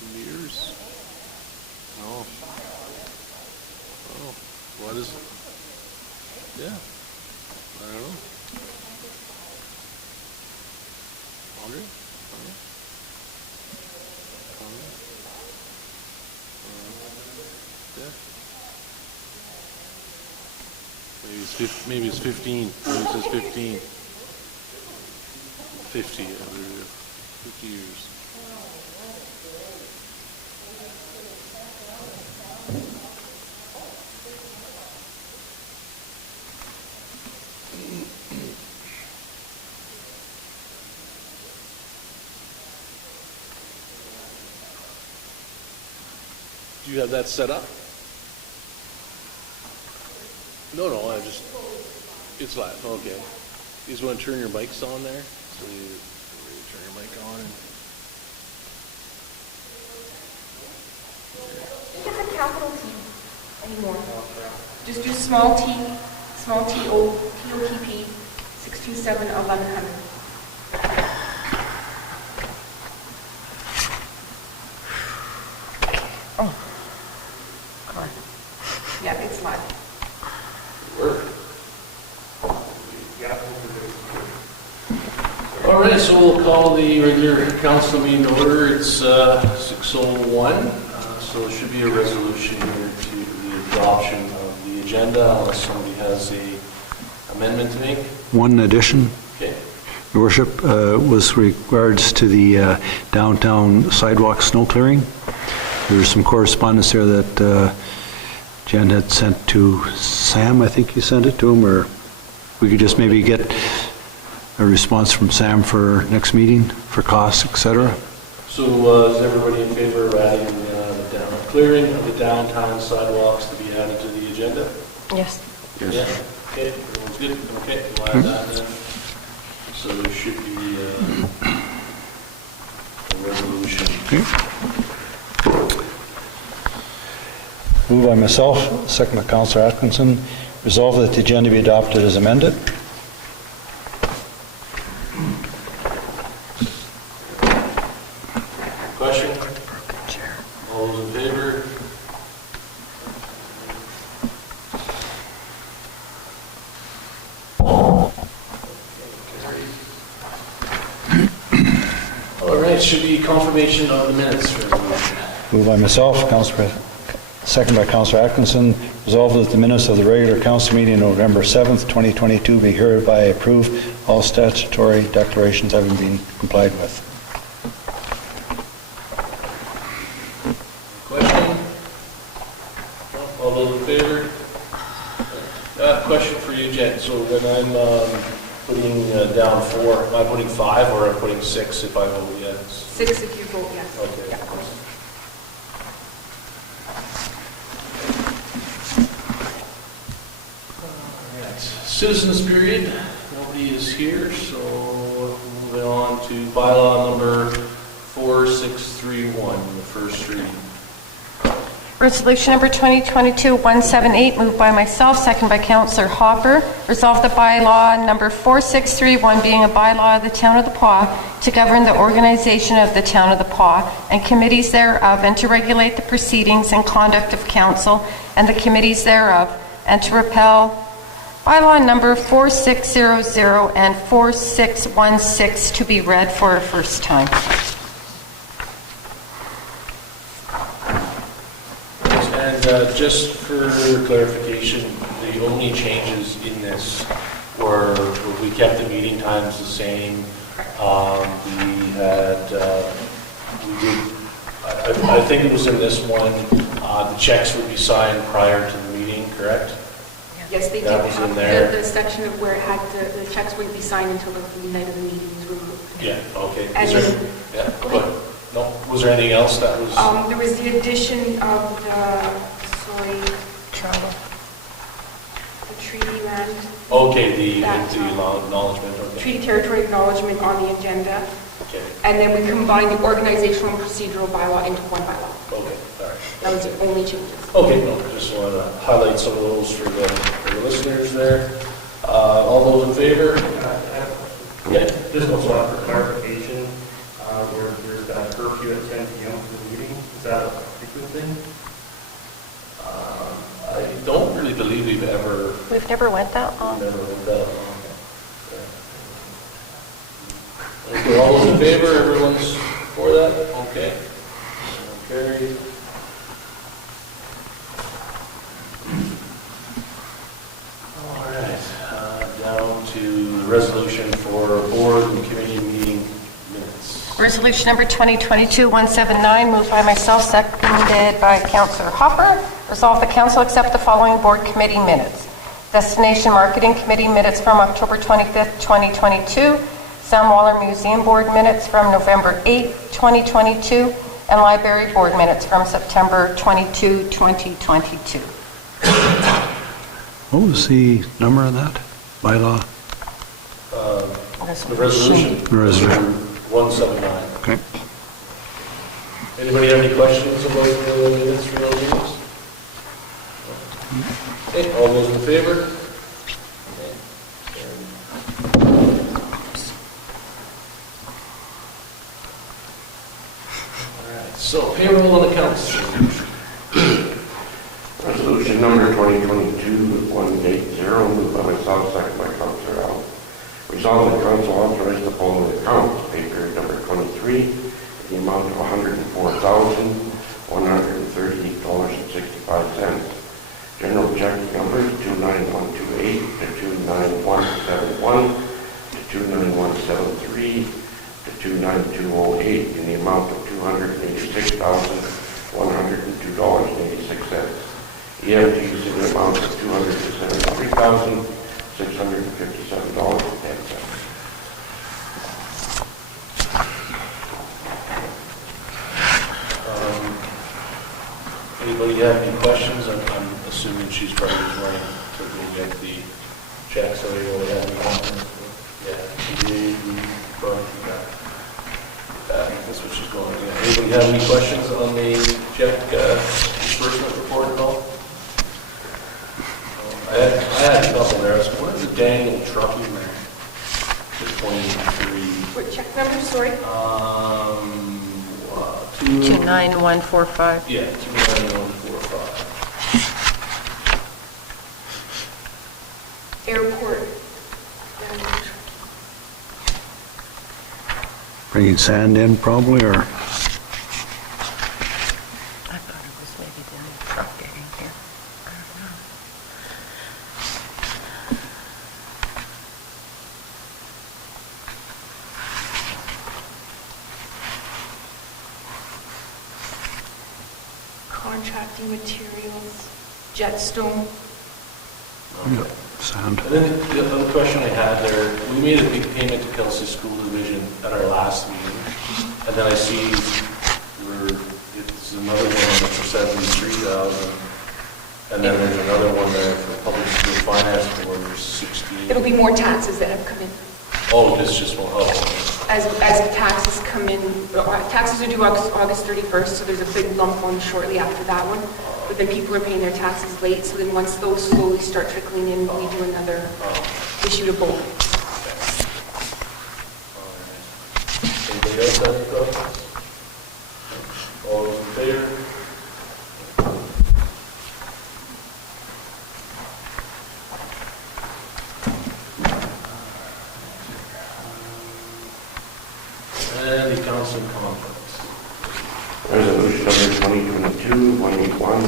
2 years? No. Oh, what is it? Yeah. I don't know. Andre? Yeah. Maybe it's 15. Maybe it says 15. 50. 50 years. Do you have that set up? No, I just, it's live, okay. You just want to turn your mics on there? So you turn your mic on and... Just a capital T anymore. Just do small t, TOTP, 627-1100. Oh, God. Yeah, it's live. All right, so we'll call the regular council meeting to order. It's 6:01, so there should be a resolution here to the adoption of the agenda unless somebody has a amendment to make. One addition, Okay. Your Worship, was regards to the downtown sidewalk snow clearing. There was some correspondence there that Jen had sent to Sam. I think you sent it to him, or we could just maybe get a response from Sam for next meeting for costs, etc. So is everybody in favor of adding the clearing of the downtown sidewalks to be added to the agenda? Yes. Yes. Yeah. Okay, everyone's good? Okay, we'll add that then. So there should be a resolution. Okay. Moved by myself, second by Councillor Atkinson. Resolve that the agenda be adopted as amended. Question? All those in favor? All right, should be confirmation of the minutes resolution. Moved by myself, second by Councillor Atkinson. Resolved that the minutes of the regular council meeting November 7th, 2022 be hereby approved, all statutory declarations having been complied with. Question? All those in favor? Question for you, Jen. So when I'm putting down 4, am I putting 5 or am I putting 6 if I vote yes? 6 if you vote yes. Okay. Yeah. All right. Citizens period. Nobody is here, so moving on to bylaw number 4631, the first reading. Resolution number 2022-178, moved by myself, second by Councillor Hopper. Resolve the bylaw number 4631 being a bylaw of the Town of the Paw to govern the organization of the Town of the Paw and committees thereof, and to regulate the proceedings and conduct of council and the committees thereof, and to repeal bylaw number 4600 and 4616 to be read for a first time. And just for clarification, the only changes in this were we kept the meeting times the same. I think it was in this one, the checks would be signed prior to the meeting, correct? Yes, they That did was have in there. the section of where it had the checks wouldn't be signed until the night of the meeting was removed. Yeah, okay. And Yeah, go ahead. No, was there anything else that was? there was the addition of the treaty land, Okay, the that, acknowledgement, okay. treaty territory acknowledgement on the agenda, Okay, and then we combined the organizational and procedural bylaw into one bylaw. okay, all right. That was the only changes. Okay, no, just wanted to highlight some of those for the listeners there. All those in favor? Yeah. Just also for clarification, there's that curfew at 10 p.m. for the meeting. I don't really believe we've ever We've never went that long. never went that long. Okay, all those in favor, everyone's for that? Okay. Carried. All right, down to the resolution for board and committee meeting minutes. Resolution number 2022-179, moved by myself, seconded by Councillor Hopper. Resolve the council accept the following board committee minutes. Destination Marketing Committee minutes from October 25th, 2022. Sam Waller Museum Board minutes from November 8th, 2022. And Library Board minutes from September 22, 2022. What was the number on that bylaw? The resolution. The resolution. 179. Okay. Anybody have any questions about the minutes for those meetings? Okay, all those in favor? All right, so payroll and accounts. Resolution number 2022-180, moved by myself, second by Councillor Allen. Resolved that council authorize the following accounts, pay period number 23, in the amount of $104,138.65. General checking numbers 29128 to 29171 to 29173 to 29208 in the amount of $286,102.86. EFTs in the amount of $273,657.10. Anybody have any questions? I'm assuming she's probably running to go get the checks. So anybody have any questions? Yeah, that's what she's going to get. Anybody have any questions on the check disbursement report at all? I had a couple there. So what is the Daniel Trucking there? The 23. What check number, sorry? 29145. Yeah, 29145. Airport. Bringing sand in probably, or? I thought it was maybe the truck getting here. I don't know. Contracting materials, Jetstone. Yep, sand. And then the other question I had there, we made a big payment to Kelsey School Division at our last meeting, and then I see it's another one for 73,000, and then there's another one there for Public School Finance Board for 16. It'll be more taxes that have come in. Oh, this just won't help. As taxes come in, taxes are due August 31st, so there's a big lump one shortly after that one. But then people are paying their taxes late, so then once those slowly start trickling in, we do another issue to both. Anybody else have any questions? All those in favor? And the council conference. Resolution number 2022-181,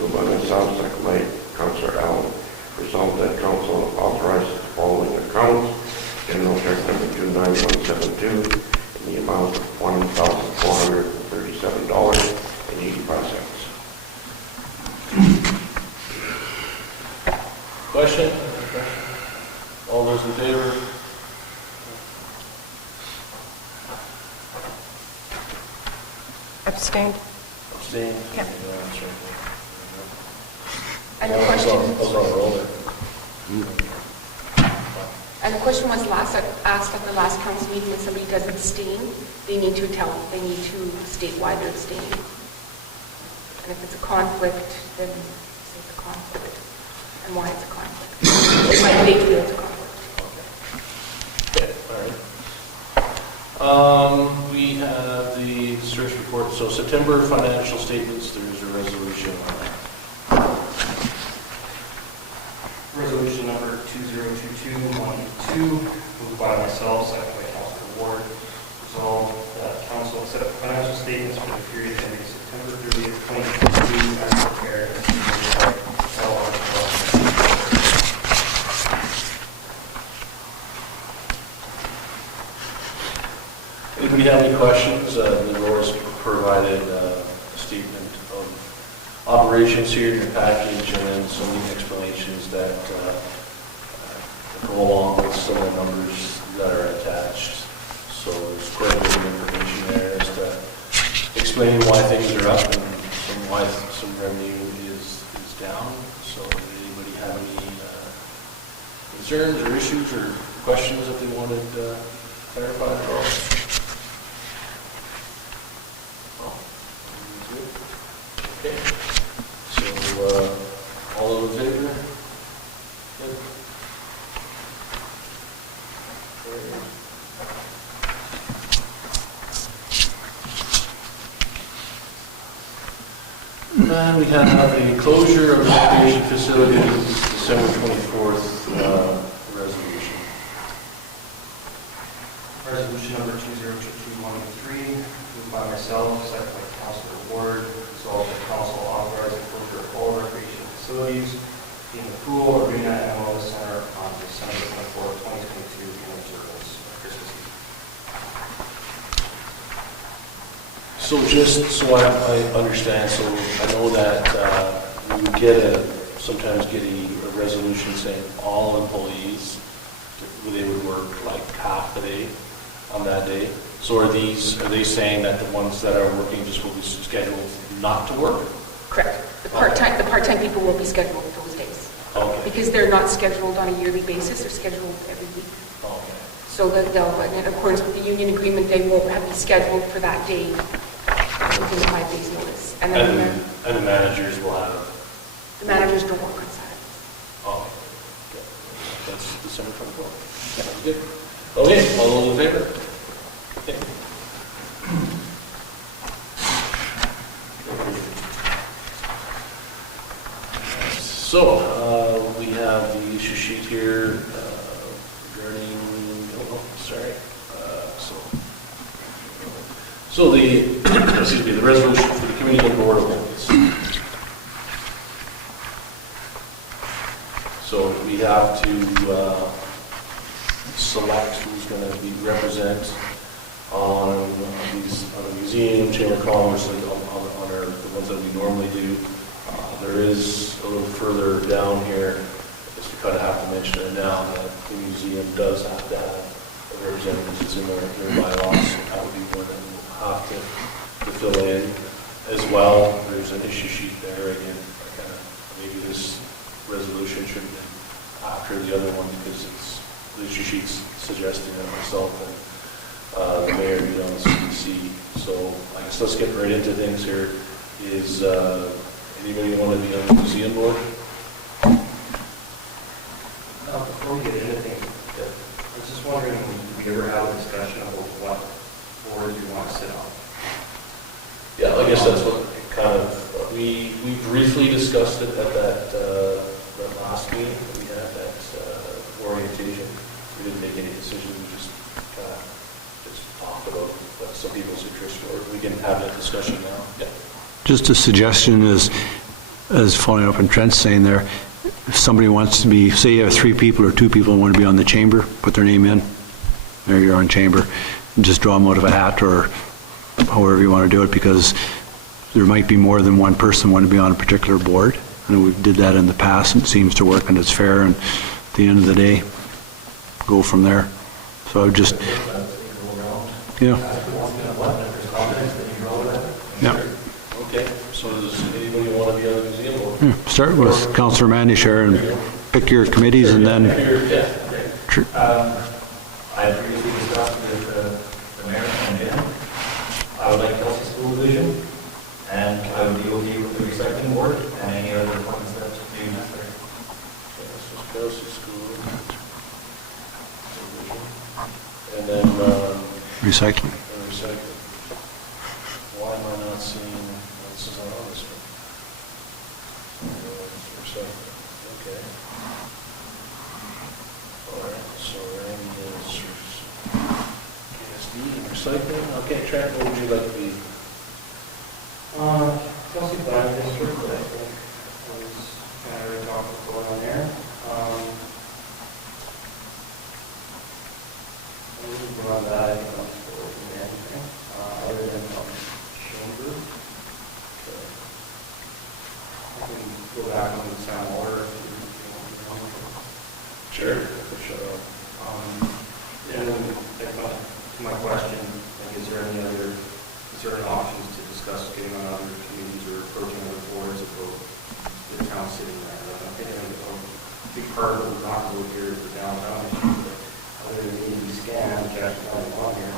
moved by myself, second by Councillor Allen. Resolved that council authorizes the following accounts. General check number 29172 in the amount of $1,437.85. Question? All those in favor? Abstained. Abstain? Yep. Yeah, that's right. And the I was question, on a roll there. and the question was asked at the last council meeting, when somebody does abstain, they need to state why they're abstaining. And if it's a conflict, then say it's a conflict, and why it's a conflict. Why they feel it's a conflict. Okay, all right. We we have the search report. So September financial statements, there's a resolution on that. Resolution number 2022-182, moved by myself, second by Councilor Ward. Resolved that council accept financial statements for the period ending September 30th, 2022 as prepared as submitted by LR. If we have any questions, Laura's provided a statement of operations here in your package and then some explanations that go along with some of the numbers that are attached. So there's quite a bit of information there as to explaining why things are up and why some revenue is down. So did anybody have any concerns or issues or questions that they wanted clarified at all? Okay, so all those in favor? Good. And we have a closure of the recreation facility, December 24th resolution. Resolution number 2022-183, moved by myself, second by Councilor Ward. Resolved that council authorize the closure of all recreation facilities, being the pool, arena, and wellness center on December 24th, 2022, in observance of Christmas Eve. So just so I understand, so I know that we would sometimes get a resolution saying all employees, they would work like half a day on that day. So are they saying that the ones that are working just will be scheduled not to work? Correct. The part-time people will be scheduled those days. Okay. Because they're not scheduled on a yearly basis, they're scheduled every week. Okay. So that they'll, in accordance with the union agreement, they won't have to be scheduled for that day within the 5 days notice. And then And the managers will have. the managers don't work on Saturdays. Oh, okay. That's December 24th. Sounds good. Okay, all those in favor? Okay. So, we have the issue sheet here regarding, so the, excuse me, the resolution for the committee and board appointments. So we have to select who's going to be represent on the museum, chamber of commerce, and on the ones that we normally do. There is a little further down here, I guess we kind of have to mention it now, that the museum does have to have a representative in their bylaws. So that would be one that we'll have to fill in as well. There's an issue sheet there again. Maybe this resolution should have been after the other one because the issue sheet's suggesting that myself and the mayor be on the CDC. So I guess let's get right into things here. Is anybody want to be on the museum board? Before we get into anything, I was just wondering if we ever have a discussion about what boards we want to sit on. Yeah, I guess that's what kind of, we briefly discussed it at that last meeting. We had that orientation. We didn't make any decisions, we just kind of talked about what some people's interests were. We can have that discussion now. Yeah. Just a suggestion is, as following up on Trent's saying there, if somebody wants to be, say you have 3 people or 2 people want to be on the chamber, put their name in, there you're on chamber, and just draw them out of a hat or however you want to do it, because there might be more than one person want to be on a particular board. And we did that in the past, and it seems to work, and it's fair, and at the end of the day, go from there. So I would just, yeah. Yeah. Okay, so does anybody want to be on the museum board? Start with Councillor Mandishare and pick your committees, and then I previously discussed with the mayor and Jim. I would like Kelsey School Division, and I would be okay with the recycling board and any other appointments that may be necessary. Kelsey School. And then recycling. recycling. This is on this one. Okay. All right, so Randy is KSD and recycling. Okay, Trent, what would you like to be? Kelsey Planning District, I think, was kind of already talked before on there. Beyond that, I think I'm still looking at anything, other than chamber. I can go back on the sound order if you want. Sure. Sure. And then, to my question, like, is there any options to discuss getting on other committees or approaching other boards about the town sitting there? I'm thinking of a big part of what we're not doing here is the downtown issue, but other than the scan, cash planning on here.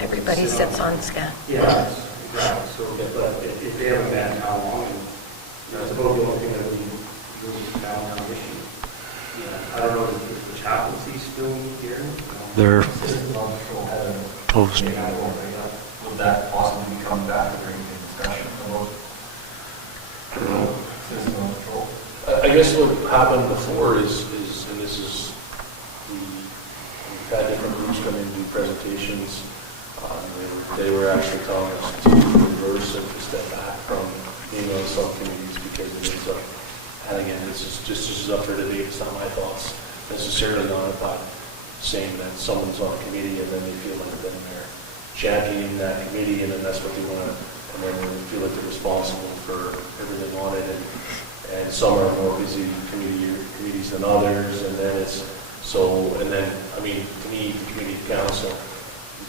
Everybody sits on scan. Yeah, exactly. So, but if they haven't been how long, and that's about the only thing that we really downtown issue. Yeah, I don't know if the chaplaincy still here. They're Citizens on Patrol had a post. meeting on it, right? Would that possibly come back during the discussion about Citizens on Patrol? I guess what happened before is, and this is, we've had different groups come in and do presentations. They were actually telling us to reverse and to step back from being on subcommittees because it ends up, and again, this is up for debate. It's not my thoughts necessarily on it, but saying that someone's on a committee and then they feel like then they're championing that committee and then that's what they want to, and then they feel like they're responsible for everything on it, and some are more busy committees than others, and then it's so, and then, I mean, to me, the committee council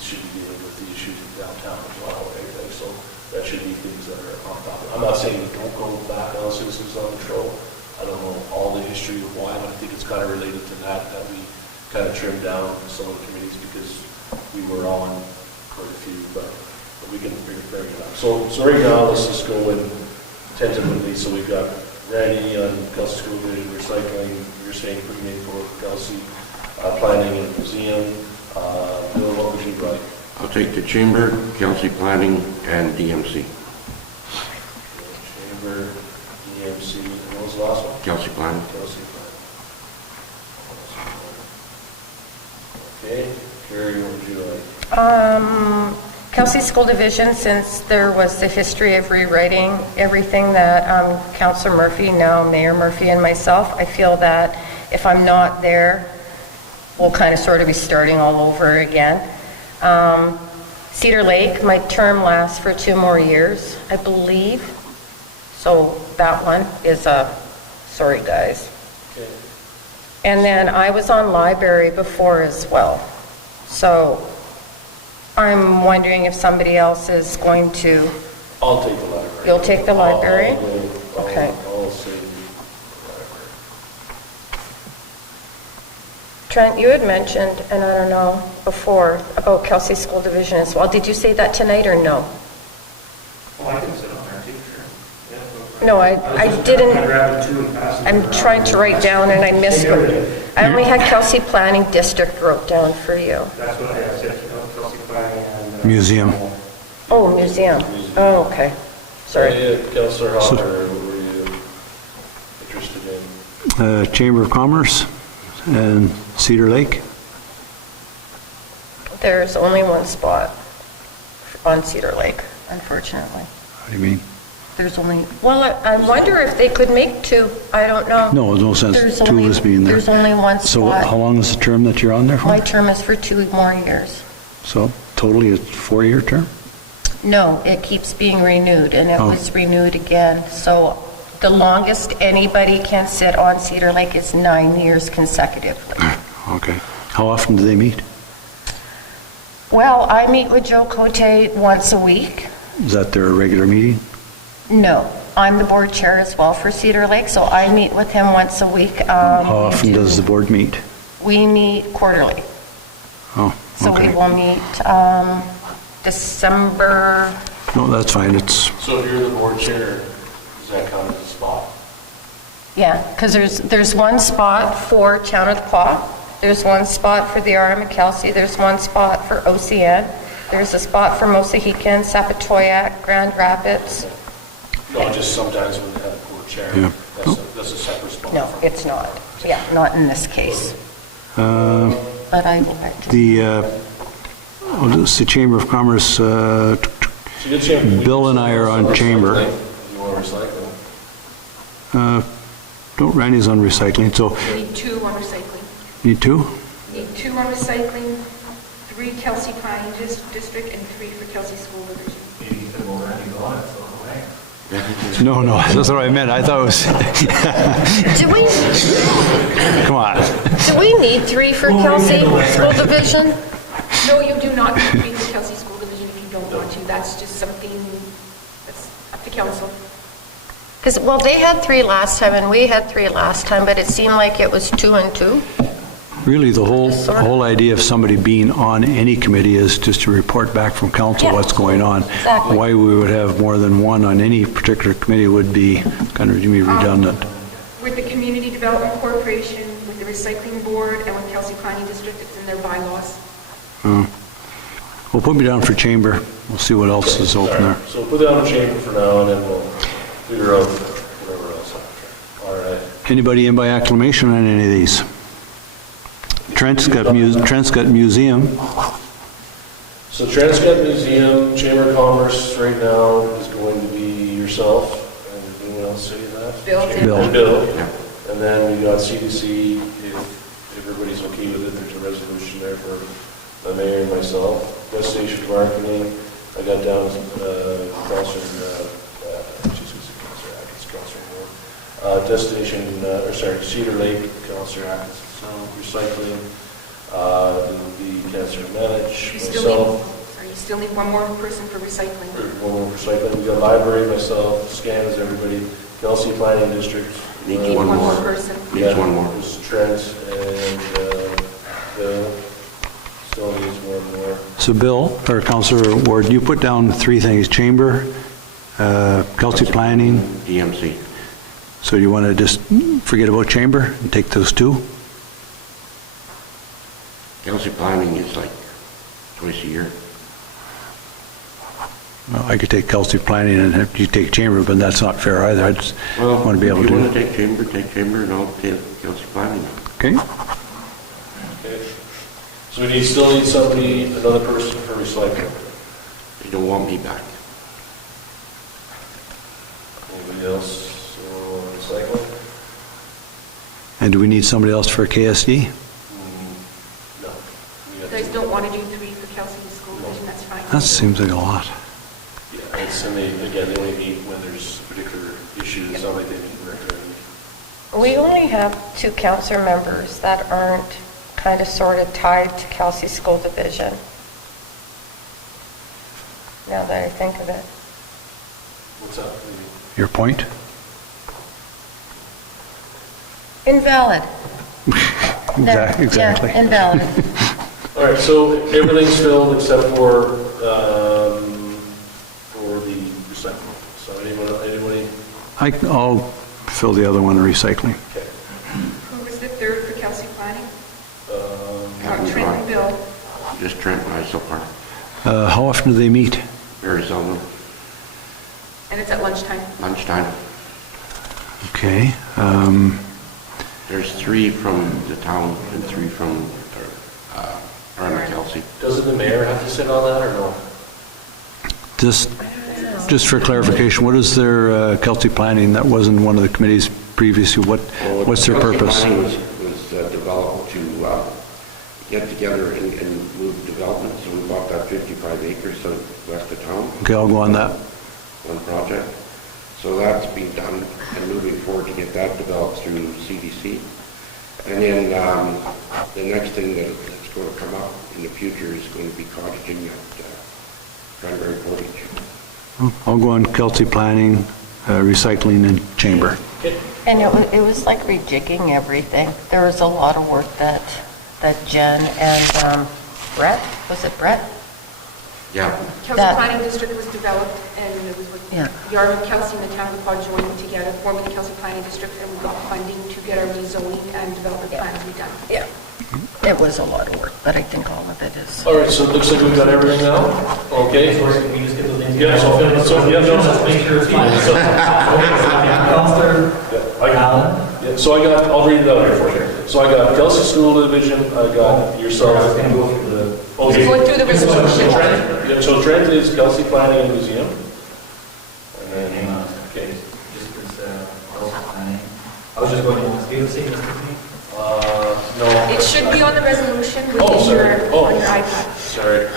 should be dealing with the issues of downtown as well, right? Like, so that should be things that are on top of it. I'm not saying we don't go back on Citizens on Patrol. I don't know all the history of why, but I think it's kind of related to that we kind of trimmed down some of the committees because we were on quite a few, but we can bring it up. So right now, let's just go in tentatively. So we've got Randy on Kelsey School Division, recycling. You're saying putting in for Kelsey, planning and museum. Bill, what would you like? I'll take the chamber, Kelsey Planning, and DMC. Chamber, EMC, and what was the last one? Kelsey Planning. Kelsey Planning. Okay, Carrie, what would you like? Kelsey School Division, since there was the history of rewriting everything that Councillor Murphy, now Mayor Murphy, and myself, I feel that if I'm not there, we'll kind of sort of be starting all over again. Cedar Lake, my term lasts for 2 more years, I believe. So that one is sorry guys. Okay. And then I was on library before as well. So I'm wondering if somebody else is going to... I'll take the library. You'll take the library? Okay. I'll say the library. Trent, you had mentioned, and I don't know, before, about Kelsey School Division as well. Did you say that tonight or no? Well, I can sit on there too, sure. Yeah, No, I didn't. I grabbed 2 and passed them I'm around. trying to write down and I missed what. I only had Kelsey Planning District wrote down for you. That's what I said, Kelsey Planning and... Museum. Oh, museum. Oh, okay. Sorry. Councillor Hopper, what were you interested in? Chamber of Commerce and Cedar Lake. There's only one spot on Cedar Lake, unfortunately. What do you mean? There's only, well, I wonder if they could make 2. I don't know. No, there's no sense There's 2 only- of us being there. There's only one So how spot. long is the term that you're on there My for? term is for 2 more years. So totally a 4-year term? No, it keeps being renewed, and it Oh. was renewed again. So the longest anybody can sit on Cedar Lake is 9 years consecutively. Okay. How often do they meet? Well, I meet with Joe Cote once a week. Is that their regular meeting? No, I'm the board chair as well for Cedar Lake, so I meet with him once a week. How often does the board meet? We meet quarterly. Oh, So we okay. will meet December, No, that's fine. It's, So if you're the board chair, does that count as a spot? yeah, because there's one spot for Town of the Paw, there's one spot for the RM of Kelsey, there's one spot for OCN, there's a spot for Mosahican, Sapatoyak, Grand Rapids, No, just sometimes when they have a court chair, Yeah. that's a separate spot. No, it's not. Yeah, not in this case. But I will bet. It's the Chamber of Commerce, So you get chamber- Bill and I are on chamber. If you want to recycle. Randy's on recycling, so We need 2 on recycling. need 2? Need 2 on recycling, 3 Kelsey Planning District, and 3 for Kelsey School Division. Maybe you could go around and go on it, so away. No, that's what I meant. I thought it was, come on. Do we need 3 for Kelsey School Division? No, you do not need 3 for Kelsey School Division if you don't want to. That's just something that's up to council. Because, well, they had 3 last time, and we had 3 last time, but it seemed like it was 2 and 2. Really, the whole idea of somebody being on any committee is just to report back from council Yeah. what's going on. Exactly. Why we would have more than one on any particular committee would be kind of redundant. With the Community Development Corporation, with the Recycling Board, and with Kelsey Planning District, it's in their bylaws. Well, put me down for chamber. We'll see what else is open there. So we'll put that on chamber for now, and then we'll figure out whatever else after. All right. Anybody in by acclamation on any of these? Trent's got museum. So Transcat Museum, Chamber of Commerce right now is going to be yourself, and anyone else say that? Bill. And Bill. And then we got CDC, if everybody's okay with it, there's a resolution there for the mayor and myself. Destination Marketing, I got down Councilor Atkins, Cedar Lake, Councilor Atkins, Recycling, the Councilor Manage, You still myself. you still need 1 more person for recycling. One more recycling, we got library, myself, scans, everybody, Kelsey Planning District. Needs one One more. more person. Needs one more. There's Trent and Bill, still needs one more. So Bill, or Councillor Ward, you put down 3 things, chamber, Kelsey Planning. DMC. So you want to just forget about chamber and take those 2? Kelsey Planning is like twice a year. Well, I could take Kelsey Planning and have you take chamber, but that's not fair either. I just want to be able If you want to. to take chamber, and I'll take Kelsey Planning. Okay? Okay. So we still need somebody, another person for recycling. They don't want me back. Anybody else for recycling? And do we need somebody else for KSD? No. You guys don't want to do 3 for Kelsey School Division, that's fine. That seems like a lot. Yeah, and they only meet when there's particular issues, it's not like they meet regularly. We only have 2 council members that aren't kind of sort of tied to Kelsey School Division. Now that I think of it. What's up? Your point? Invalid. Exactly. Yeah, invalid. All right, so everything's filled except for the recycling. So anybody? I'll fill the other one, recycling. Okay. Who was the 3rd for Kelsey Planning? Haven't Trent and tried. Bill. Just Trent and I so far. How often do they meet? Very seldom. And it's at lunchtime. Lunchtime. Okay. There's 3 from the town and 3 from Arna Kelsey. Doesn't the mayor have to sit on that or no? Just for clarification, what is their Kelsey Planning? That wasn't one of the committees previously. What's their Kelsey purpose? Planning was developed to get together and move development. So we bought that 55 acres west of town. Okay, I'll go on that. One project. So that's being done and moving forward to get that developed through CDC. And then the next thing that's going to come up in the future is going to be cottaging at Cranberry Portage. I'll go on Kelsey Planning, recycling, and chamber. And it was like rejigging everything. There was a lot of work that Jen and Brett, was it Brett? Yeah. Kelsey That- Planning District was developed, and it was with Yeah. Yarmouth, Kelsey, and the town of Paul joining together, forming the Kelsey Planning District, and we got funding to get our rezoning and development plans redone. Yeah. It was a lot of work, but I think all of it is. All right, so it looks like we've got everything now. Okay. So can we just get those names Yeah, so Let's make sure it's fine. So, Counselor Allen. Yeah, so I'll read it out here for you. So I got Kelsey School Division, I got I was yourself. going to go through the... Okay. Going through the resolution. Yeah, so Trent is Kelsey Planning and Museum. And Hang then, on. okay. Just because, planning. I was just going to do the same as me. No. It should be on the resolution Oh, within sorry. your, on your iPad. Sorry.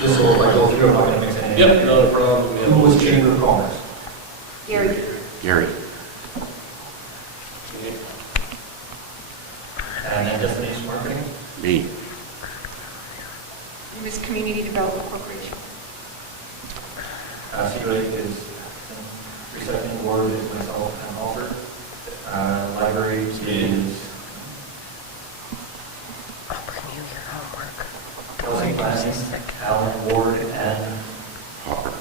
Just so if I go through, I'm not going to mix anything. Yep, no problem. Yeah. Who was Chamber of Commerce? Gary. Gary. Okay. And then Destination Marketing? Me. It was Community Development Corporation. Cedar Lake is Recycling Board is myself and Halter. Library is Housing Planning, Allen Ward, and Hopper.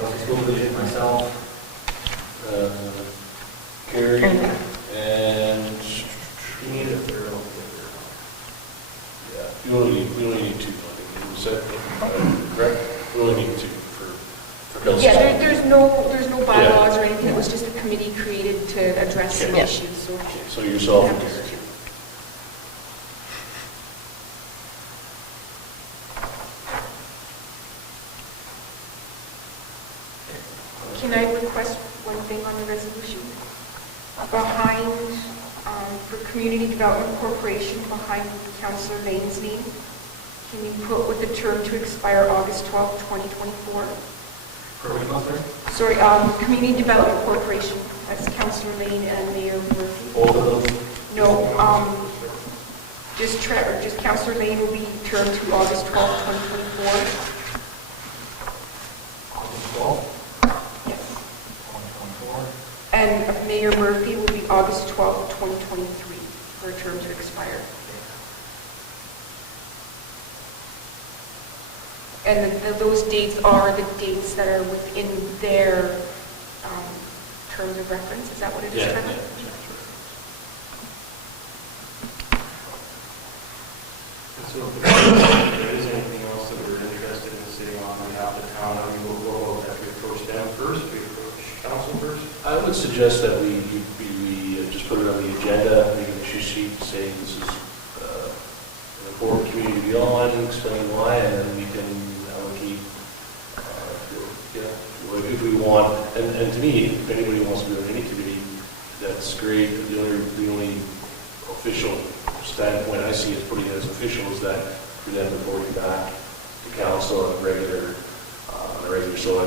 Kelsey School Division, myself. Gary and, You need a third. yeah, we only need two, I think. You said, correct? We only need two for Kelsey. Yeah, there's no bylaws or anything. It was just a committee created to address some Yeah. issues, so. Okay, so yourself and Gary. Can I request one thing on the resolution? Behind, for Community Development Corporation, behind Councillor Lane's name, can you put with the term to expire August 12th, 2024? For which one, Sorry, sorry? Community Development Corporation, that's Councillor Lane and Mayor Murphy. Both of those? No, just Councillor Lane will be termed to August 12th, 2024. August 12th, Yes. 2024. And Mayor Murphy will be August 12th, 2023, for a term to expire. And those dates are the dates that are within their terms of reference, is that what it is? Yeah, Trevor? yeah. So if there is anything else that we're interested in sitting on behalf of the town, how we will go about that? We approach them first, we approach council first? I would suggest that we just put it on the agenda, make an issue sheet, say this is an important community to be on, explain why, and then we can allocate, if we want. And to me, if anybody wants to be on any committee, that's great. The only official standpoint I see as putting it as official is that for them reporting back to council on a regular. So I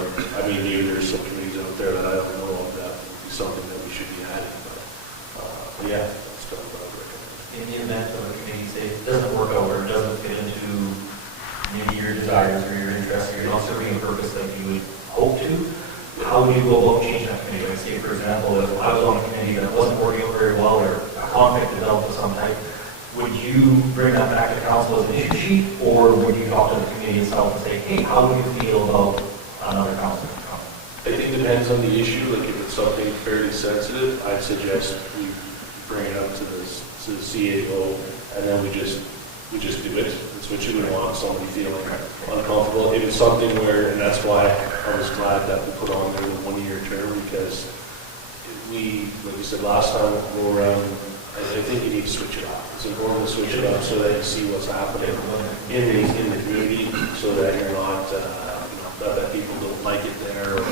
mean, maybe there's some committees out there that I don't know of that would be something that we should be adding, but yeah, that's kind of what I would recommend. In the event of a committee, say, it doesn't work out or it doesn't fit into maybe your desires or your interests, or you're not serving a purpose that you would hope to, how would you go about changing that committee? Like, say, for example, if I was on a committee that wasn't working out very well or a conflict developed of some type, would you bring that back to council as an issue sheet, or would you talk to the committee itself and say, hey, how would you feel about another council? I think it depends on the issue. Like if it's something fairly sensitive, I'd suggest we bring it up to the CAO, and then we just do it. That's what you would want, somebody feeling uncomfortable. If it's something where, and that's why I was glad that we put on there the 1-year term, because we, like you said last time, go around. I think you need to switch it up. It's important to switch it up so that you see what's happening in the community, so that you're not, not that people don't like it there or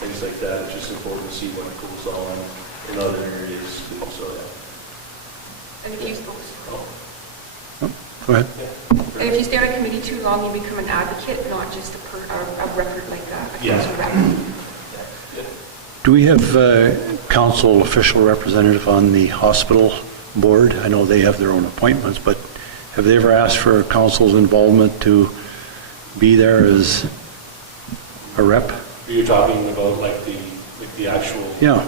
things like that. It's just important to see what goes on in other areas too. So, And if you, Go ahead. and if you stay on a committee too long, you become an advocate, not just a record like a Yeah. council rep. Do we have council official representative on the hospital board? I know they have their own appointments, but have they ever asked for council's involvement to be there as a rep? you're talking about like the actual. Yeah.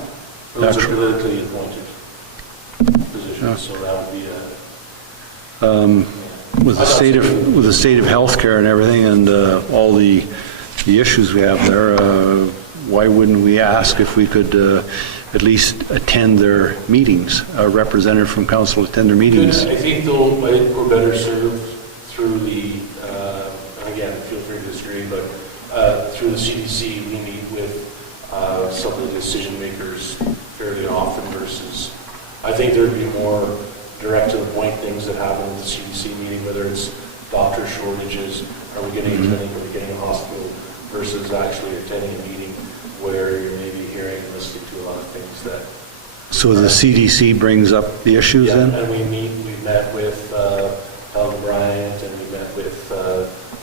Those are Actual. politically appointed positions, Yeah. so that would be With the state of healthcare and everything, and all the issues we have there, why wouldn't we ask if we could at least attend their meetings, a representative from council attend their meetings? I think though, I think we're better served through the, and again, feel free to disagree, but through the CDC, we meet with some of the decision makers fairly often versus, I think there'd be more direct to the point things that happen at the CDC meeting, whether it's doctor shortages, are we getting a clinic, are we getting a hospital, versus actually attending a meeting where you're maybe hearing and listening to a lot of things that. So the CDC brings up the issues Yeah, then? and we met with Helen Bryant, and we met with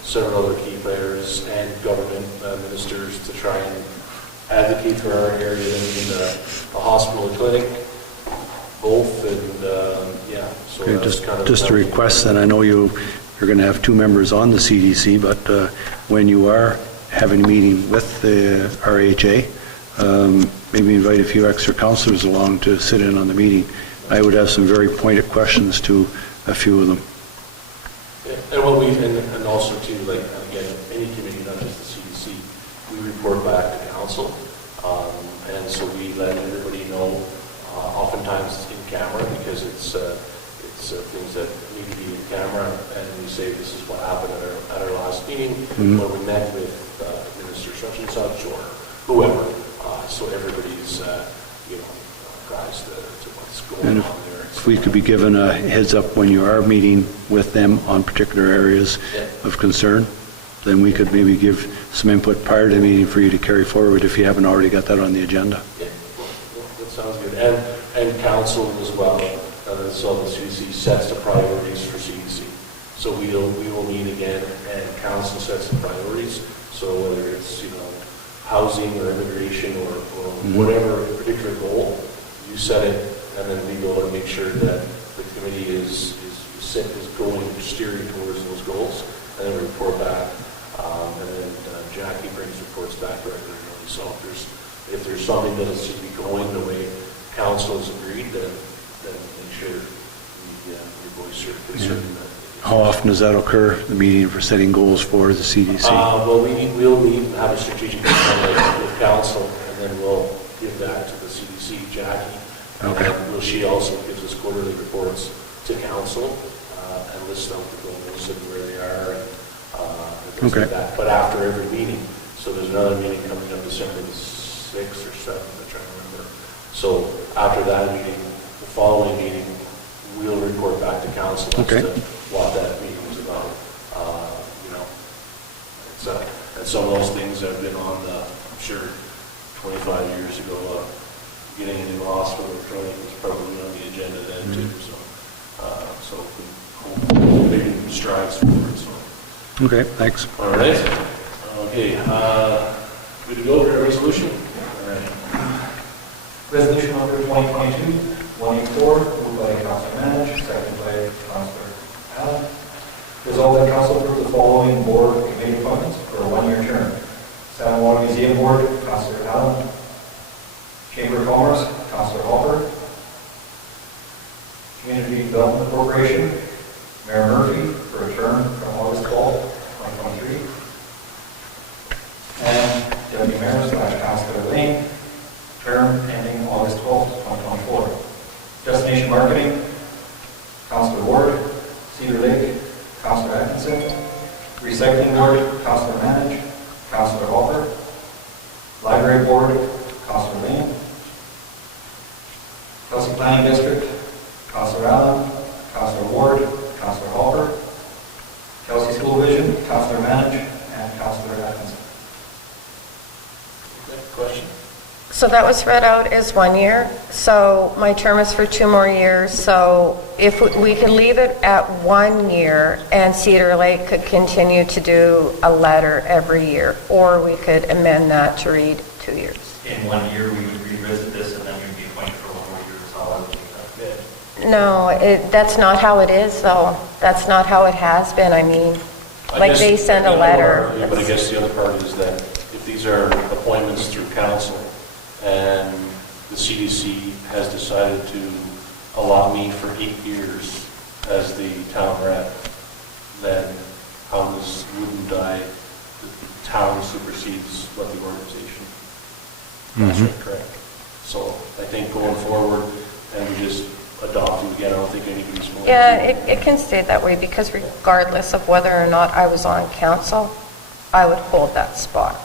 several other key players and government ministers to try and advocate for our area that we need a hospital, a clinic, both, and yeah, so Okay, that's kind of. just a request, and I know you're going to have 2 members on the CDC, but when you are having a meeting with the RHA, maybe invite a few extra councillors along to sit in on the meeting. I would have some very pointed questions to a few of them. Yeah, and what we, and also too, like, again, any committee, not just the CDC, we report back to council, and so we let everybody know, oftentimes in camera, because it's things that need to be in camera, and we say this is what happened at our last meeting, where we met with Minister such and such, or whoever, so everybody's, apprised to what's going And on there. if we could be given a heads up when you are meeting with them on particular areas of concern, then we could maybe give some input prior to the meeting for you to carry forward if you haven't already got that on the agenda. Yeah, well, that sounds good. And council as well, so the CDC sets the priorities for CDC. So we will meet again, and council sets the priorities. So whether it's, housing or immigration or whatever particular goal, you set it, and then we go and make sure that the committee is steering towards those goals, and then we report back. And then Jackie brings reports back regularly. So if there's something that is to be going the way council has agreed, then make sure we voice your concern. How often does that occur, the meeting for setting goals for the CDC? Well, we'll meet and have a strategic plan with council, and then we'll give that to the CDC, Jackie. Okay. And she also gives us quarterly reports to council and lists out the goals and where they are and things like that. But after every meeting, so there's another meeting coming up December the 6th or 7th, I'm trying to remember. So after that meeting, the following meeting, we'll report back to council as to what that meeting was about. And some of those things have been on the, I'm sure, 25 years ago, getting a new hospital or clinic was probably on the agenda then too. So we're making strides forward. So. Okay, thanks. All right. Okay. Good to go for a resolution? All right. Resolution number 2022-184, moved by Councilor Manage, seconded by Councilor Allen. Resolved that council approve the following board and committee appointments for a 1-year term. San Juan Museum Board, Councilor Allen. Chamber of Commerce, Councilor Hopper. Community Development Corporation, Mayor Murphy, for a term from August 12, 2023. And Deputy Mayor / Councilor Lane, term ending August 12, 2024. Destination Marketing, Councilor Ward. Cedar Lake, Councilor Atkinson. Recycling Board, Councilor Manage, Councilor Hopper. Library Board, Councilor Lane. Kelsey Planning District, Councilor Allen, Councilor Ward, Councilor Hopper. Kelsey School Vision, Councilor Manage, and Councilor Atkinson. Question? So that was read out as 1 year. So my term is for 2 more years. So if we could leave it at 1 year and Cedar Lake could continue to do a letter every year, or we could amend that to read 2 years. In 1 year, we would revisit this, and then you'd be appointed for 1 more year, is how I would think that. No, that's not how it is, though. That's not how it has been. I mean, like they send a letter. But I guess the other part is that if these are appointments through council, and the CDC has decided to allot me for 8 years as the town rep, then how wouldn't the town supersedes what the organization That's right, correct. So I think going forward, and we just adopt it again, I don't think anybody's going to. Yeah, it can stay that way because regardless of whether or not I was on council, I would hold that spot.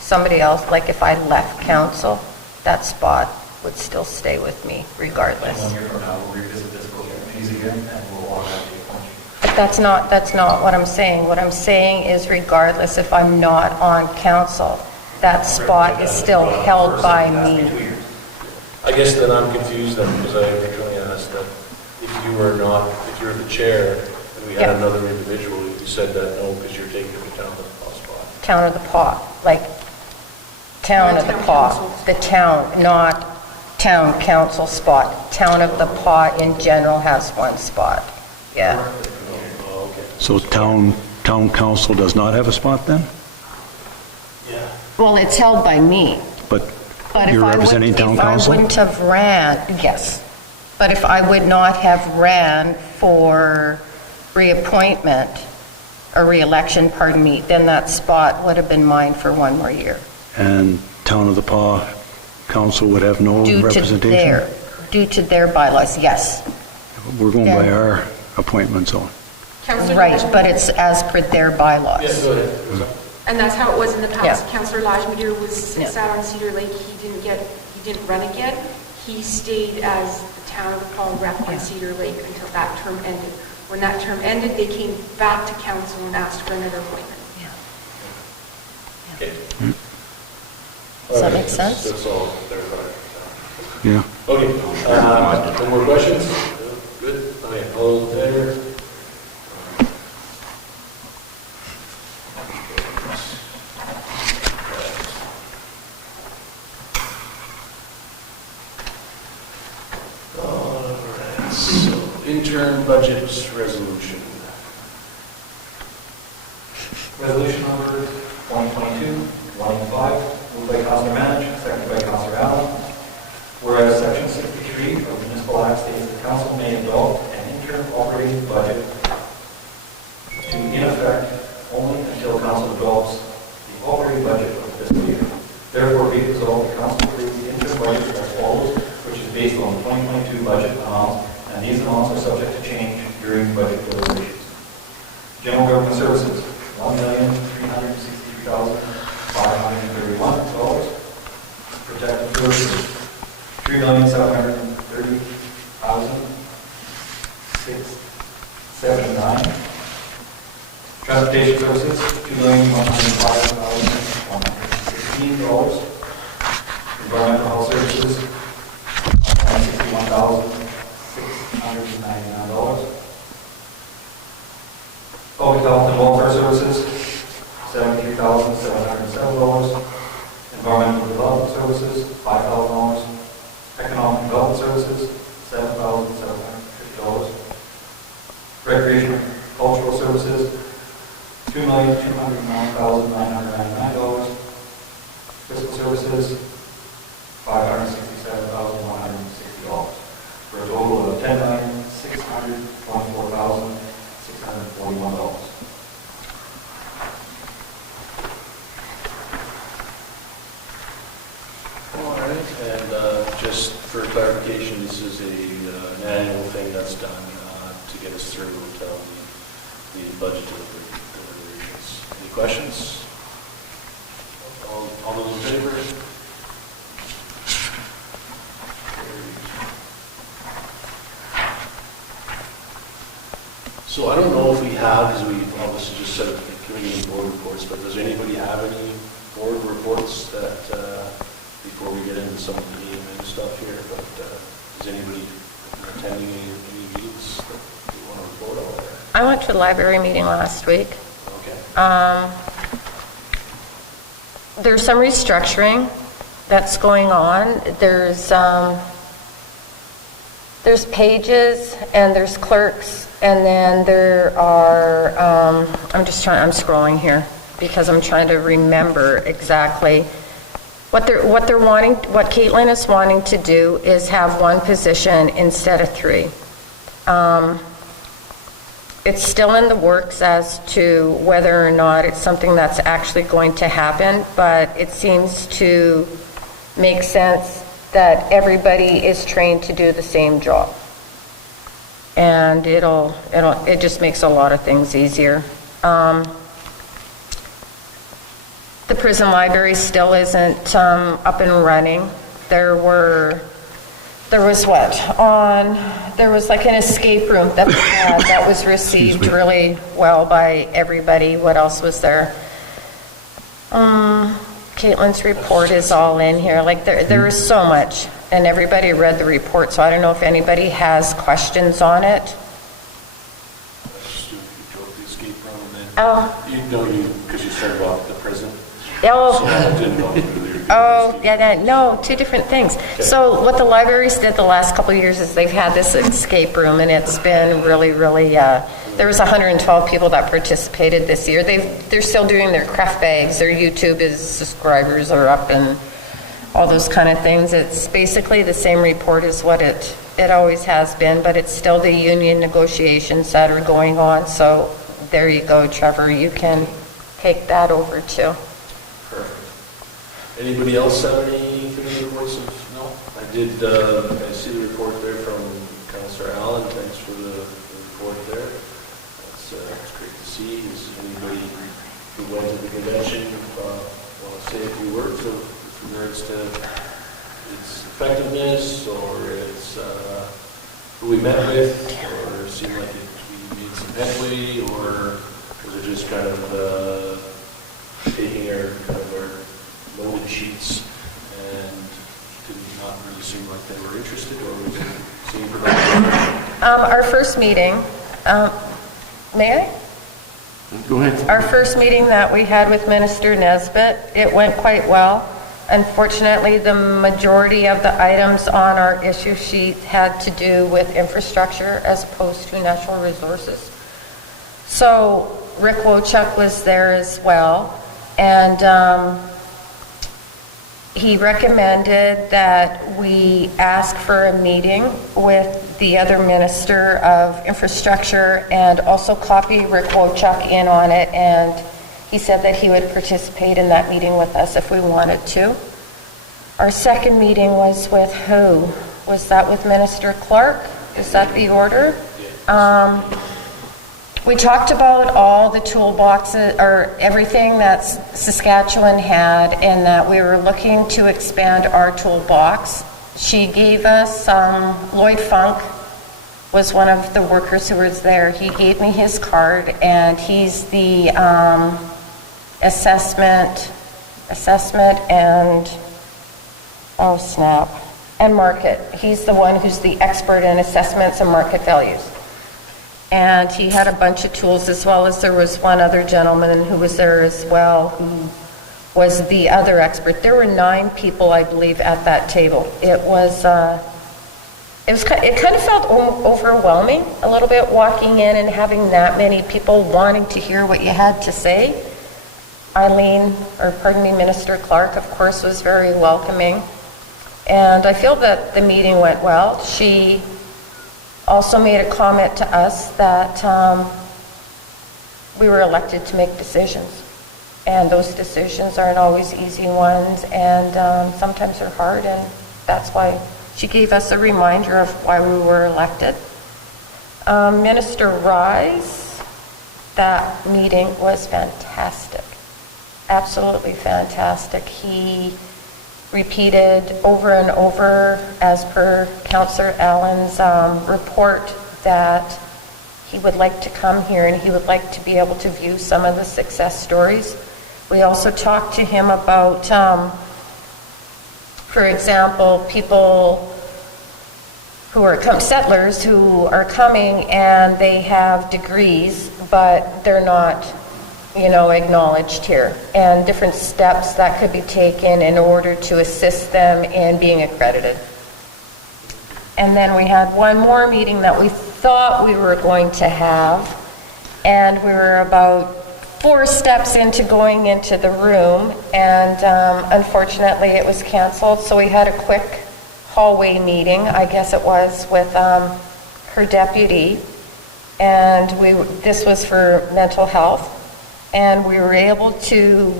Somebody else, like if I left council, that spot would still stay with me regardless. 1 year from now, we'll revisit this program fees again, and we'll automatically appoint you. But that's not what I'm saying. What I'm saying is regardless if I'm not on council, that spot is still held by me. 2 years. I guess then I'm confused then, because I originally asked that if you were the chair, and we had Yeah. another individual, you said that no, because you're taking the town of the spot. Town of the Paw, like town of the Paw, the town, not town council spot. Town of the Paw in general has one spot. Yeah. Oh, okay. So town council does not have a spot then? Yeah. Well, it's held by me. But But you're representing town council? If I wouldn't have ran, yes. But if I would not have ran for reappointment, or reelection, pardon me, then that spot would have been mine for 1 more year. And town of the Paw council would have no representation? Due to their bylaws, yes. We're going by Yeah. our appointment zone. Councillor Right, Lajmider- but it's as per their bylaws. Yes, go ahead. And that's how it was in the past. Yeah. Councillor Lajmider was Yeah. sat on Cedar Lake, he didn't run again. He stayed as the town of the Paul rep on Yeah. Cedar Lake until that term ended. When that term ended, they came back to council and asked for another appointment. Okay. Does that All right, make sense? That's all clarified. Yeah. Okay, no more questions? Good, okay, all in favor? All right, so interim budget resolution. Resolution number 2022-185, moved by Councilor Manich, seconded by Councilor Allen. Whereas Section 63 of the Municipal Act states the council may adopt an interim operating budget to in effect only until council adopts the operating budget of the fiscal year. Therefore, be it resolved, the council approves the interim budget as follows, which is based on the 2022 budget amounts, and these amounts are subject to change during budget deliberations. General Government Services, $1,363,531. Protective Services, $3,730,679. Transportation Services, $2,105,116. Environmental Health Services, $161,699. Public Health and Welfare Services, $73,707. Environmental Development Services, $5,000. Economic Development Services, $7,750. Recreational Cultural Services, $2,209,999. Fiscal Services, $567,160. For a total of $10,624,641. All right, and just for clarification, this is an annual thing that's done to get us through until the budget deliberations. Any questions? All those in favor? So I don't know if we have, because we obviously just said committee and board reports, but does anybody have any board reports that, before we get into some of the EMA stuff here, but is anybody attending any meetings that you want to report on? I went to a library meeting last week. Okay. There's some restructuring that's going on. There's pages and there's clerks, and then there are, I'm scrolling here because I'm trying to remember exactly. What Caitlin is wanting to do is have one position instead of 3. It's still in the works as to whether or not it's something that's actually going to happen, but it seems to makes sense that everybody is trained to do the same job. And it just makes a lot of things easier. The prison library still isn't up and running. There was like an escape room that we had that was received really well by everybody. What else was there? Caitlin's report is all in here. Like there is so much, and everybody read the report, so I don't know if anybody has questions on it. Stu, you drove the escape room and then, Oh. because you started off at the prison. Oh. So I didn't know if you were Oh, yeah, no, two different things. So what the libraries did the last couple of years is they've had this escape room, and it's been really, really, there was 112 people that participated this year. They're still doing their craft bags, their YouTube subscribers are up, and all those kind of things. It's basically the same report as what it always has been, but it's still the union negotiations that are going on. So there you go, Trevor, you can take that over too. Perfect. Anybody else have any reports of, no? I see the report there from Councillor Allen. Thanks for the report there. That's great to see. Is anybody who went to the convention want to say a few words with regards to its effectiveness, or its who we met with, or seemed like we made some headway, or was it just kind of taking our loaded sheets and did not really seem like they were interested, or was it seem productive? Our first meeting, may I? Go ahead. Our first meeting that we had with Minister Nesbitt, it went quite well. Unfortunately, the majority of the items on our issue sheet had to do with infrastructure as opposed to natural resources. So Rick Wochuk was there as well, and he recommended that we ask for a meeting with the other Minister of Infrastructure and also copy Rick Wochuk in on it, and he said that he would participate in that meeting with us if we wanted to. Our second meeting was with who? Was that with Minister Clark? Is that the order? We talked about all the toolboxes, or everything that Saskatchewan had, and that we were looking to expand our toolbox. She gave us, Lloyd Funk was one of the workers who was there. He gave me his card, and he's the assessment and, oh snap, and market. He's the one who's the expert in assessments and market values. And he had a bunch of tools, as well as there was one other gentleman who was there as well, who was the other expert. There were 9 people, I believe, at that table. It kind of felt overwhelming a little bit, walking in and having that many people wanting to hear what you had to say. Minister Clark, of course, was very welcoming. And I feel that the meeting went well. She also made a comment to us that we were elected to make decisions. And those decisions aren't always easy ones, and sometimes they're hard, and that's why she gave us a reminder of why we were elected. Minister Rise, that meeting was fantastic. Absolutely fantastic. He repeated over and over, as per Councillor Allen's report, that he would like to come here and he would like to be able to view some of the success stories. We also talked to him about, for example, people who are settlers who are coming and they have degrees, but they're not, acknowledged here, and different steps that could be taken in order to assist them in being accredited. And then we had one more meeting that we thought we were going to have, and we were about 4 steps into going into the room, and unfortunately it was canceled, so we had a quick hallway meeting, I guess it was, with her deputy, and this was for mental health. And we were able to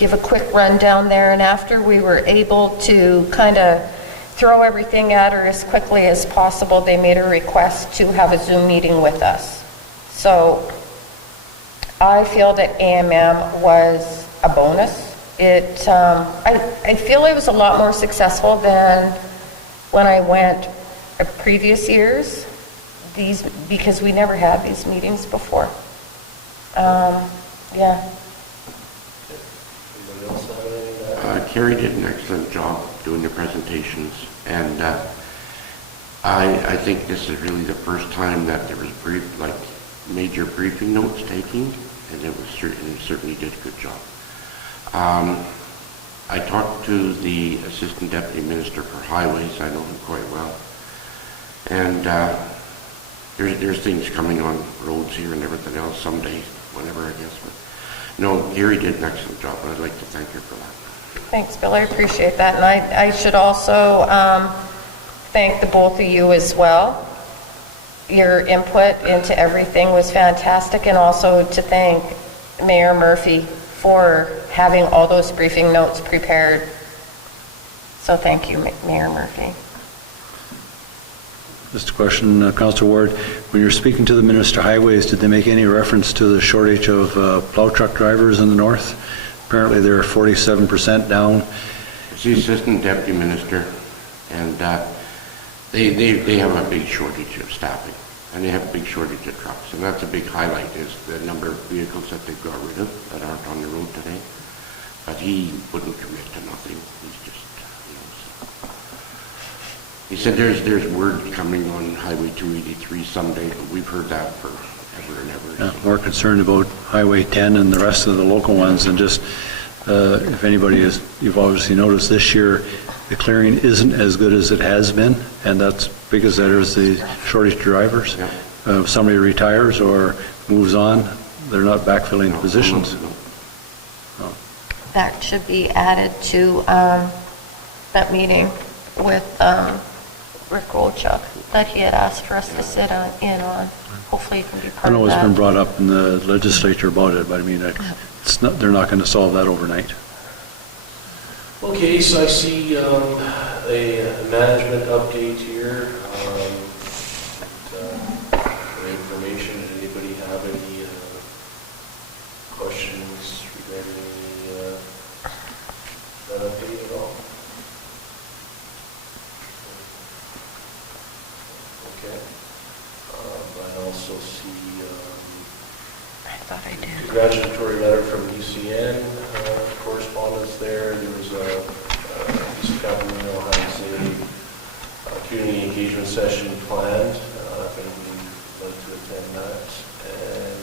give a quick rundown there, and after we were able to kind of throw everything at her as quickly as possible, they made a request to have a Zoom meeting with us. So I feel that AMM was a bonus. I feel it was a lot more successful than when I went previous years, because we never had these meetings before. Yeah. Anybody else have anything to add? Carrie did an excellent job doing the presentations, and I think this is really the first time that there was major briefing notes taking, and it certainly did a good job. I talked to the Assistant Deputy Minister for Highways. I know him quite well, and there's things coming on roads here and everything else someday, whenever I guess. But no, Gary did an excellent job, and I'd like to thank her for that. Thanks, Bill. I appreciate that. And I should also thank the both of you as well. Your input into everything was fantastic, and also to thank Mayor Murphy for having all those briefing notes prepared. So thank you, Mayor Murphy. Just a question, Councillor Ward. When you're speaking to the Minister of Highways, did they make any reference to the shortage of plow truck drivers in the north? Apparently they're 47% down. It's the Assistant Deputy Minister, and they have a big shortage of staffing, and they have a big shortage of trucks, and that's a big highlight, is the number of vehicles that they've got rid of that aren't on the road today. But he wouldn't commit to nothing. He's just, he said there's word coming on Highway 283 someday, but we've heard that for ever and ever. Yeah, more concerned about Highway 10 and the rest of the local ones, and just if anybody is, you've obviously noticed this year the clearing isn't as good as it has been, and that's because there's the shortage of drivers. Yeah. If somebody retires or moves on, they're not backfilling positions. No. That should be added to that meeting with Rick Goldchuck that he had asked for us to sit in on. Hopefully you can be I part of know it's that. been brought up in the legislature about it, but I mean, it's not, they're not going to solve that overnight. Okay, so I see a management update here. For information, did anybody have any questions regarding that update at all? Okay. I also see I thought I did. congratulatory letter from UCN, correspondence there. There was Mr. Capomino has a community engagement session planned, if anybody would like to attend that. And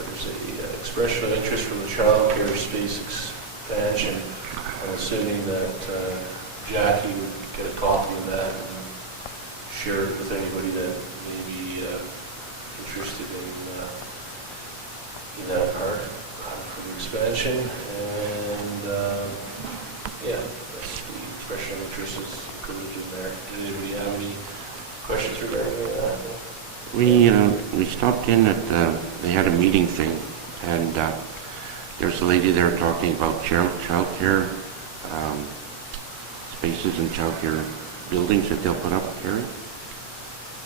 there's a expression of interest from the child care space expansion. I'm assuming that Jackie would get a copy of that and share it with anybody that may be interested in that part for the expansion. And yeah, that's the expression of interest is included in there. Did anybody have any questions regarding that? We stopped in at they had a meeting thing, and there was a lady there talking about childcare spaces and childcare buildings that they'll put up here.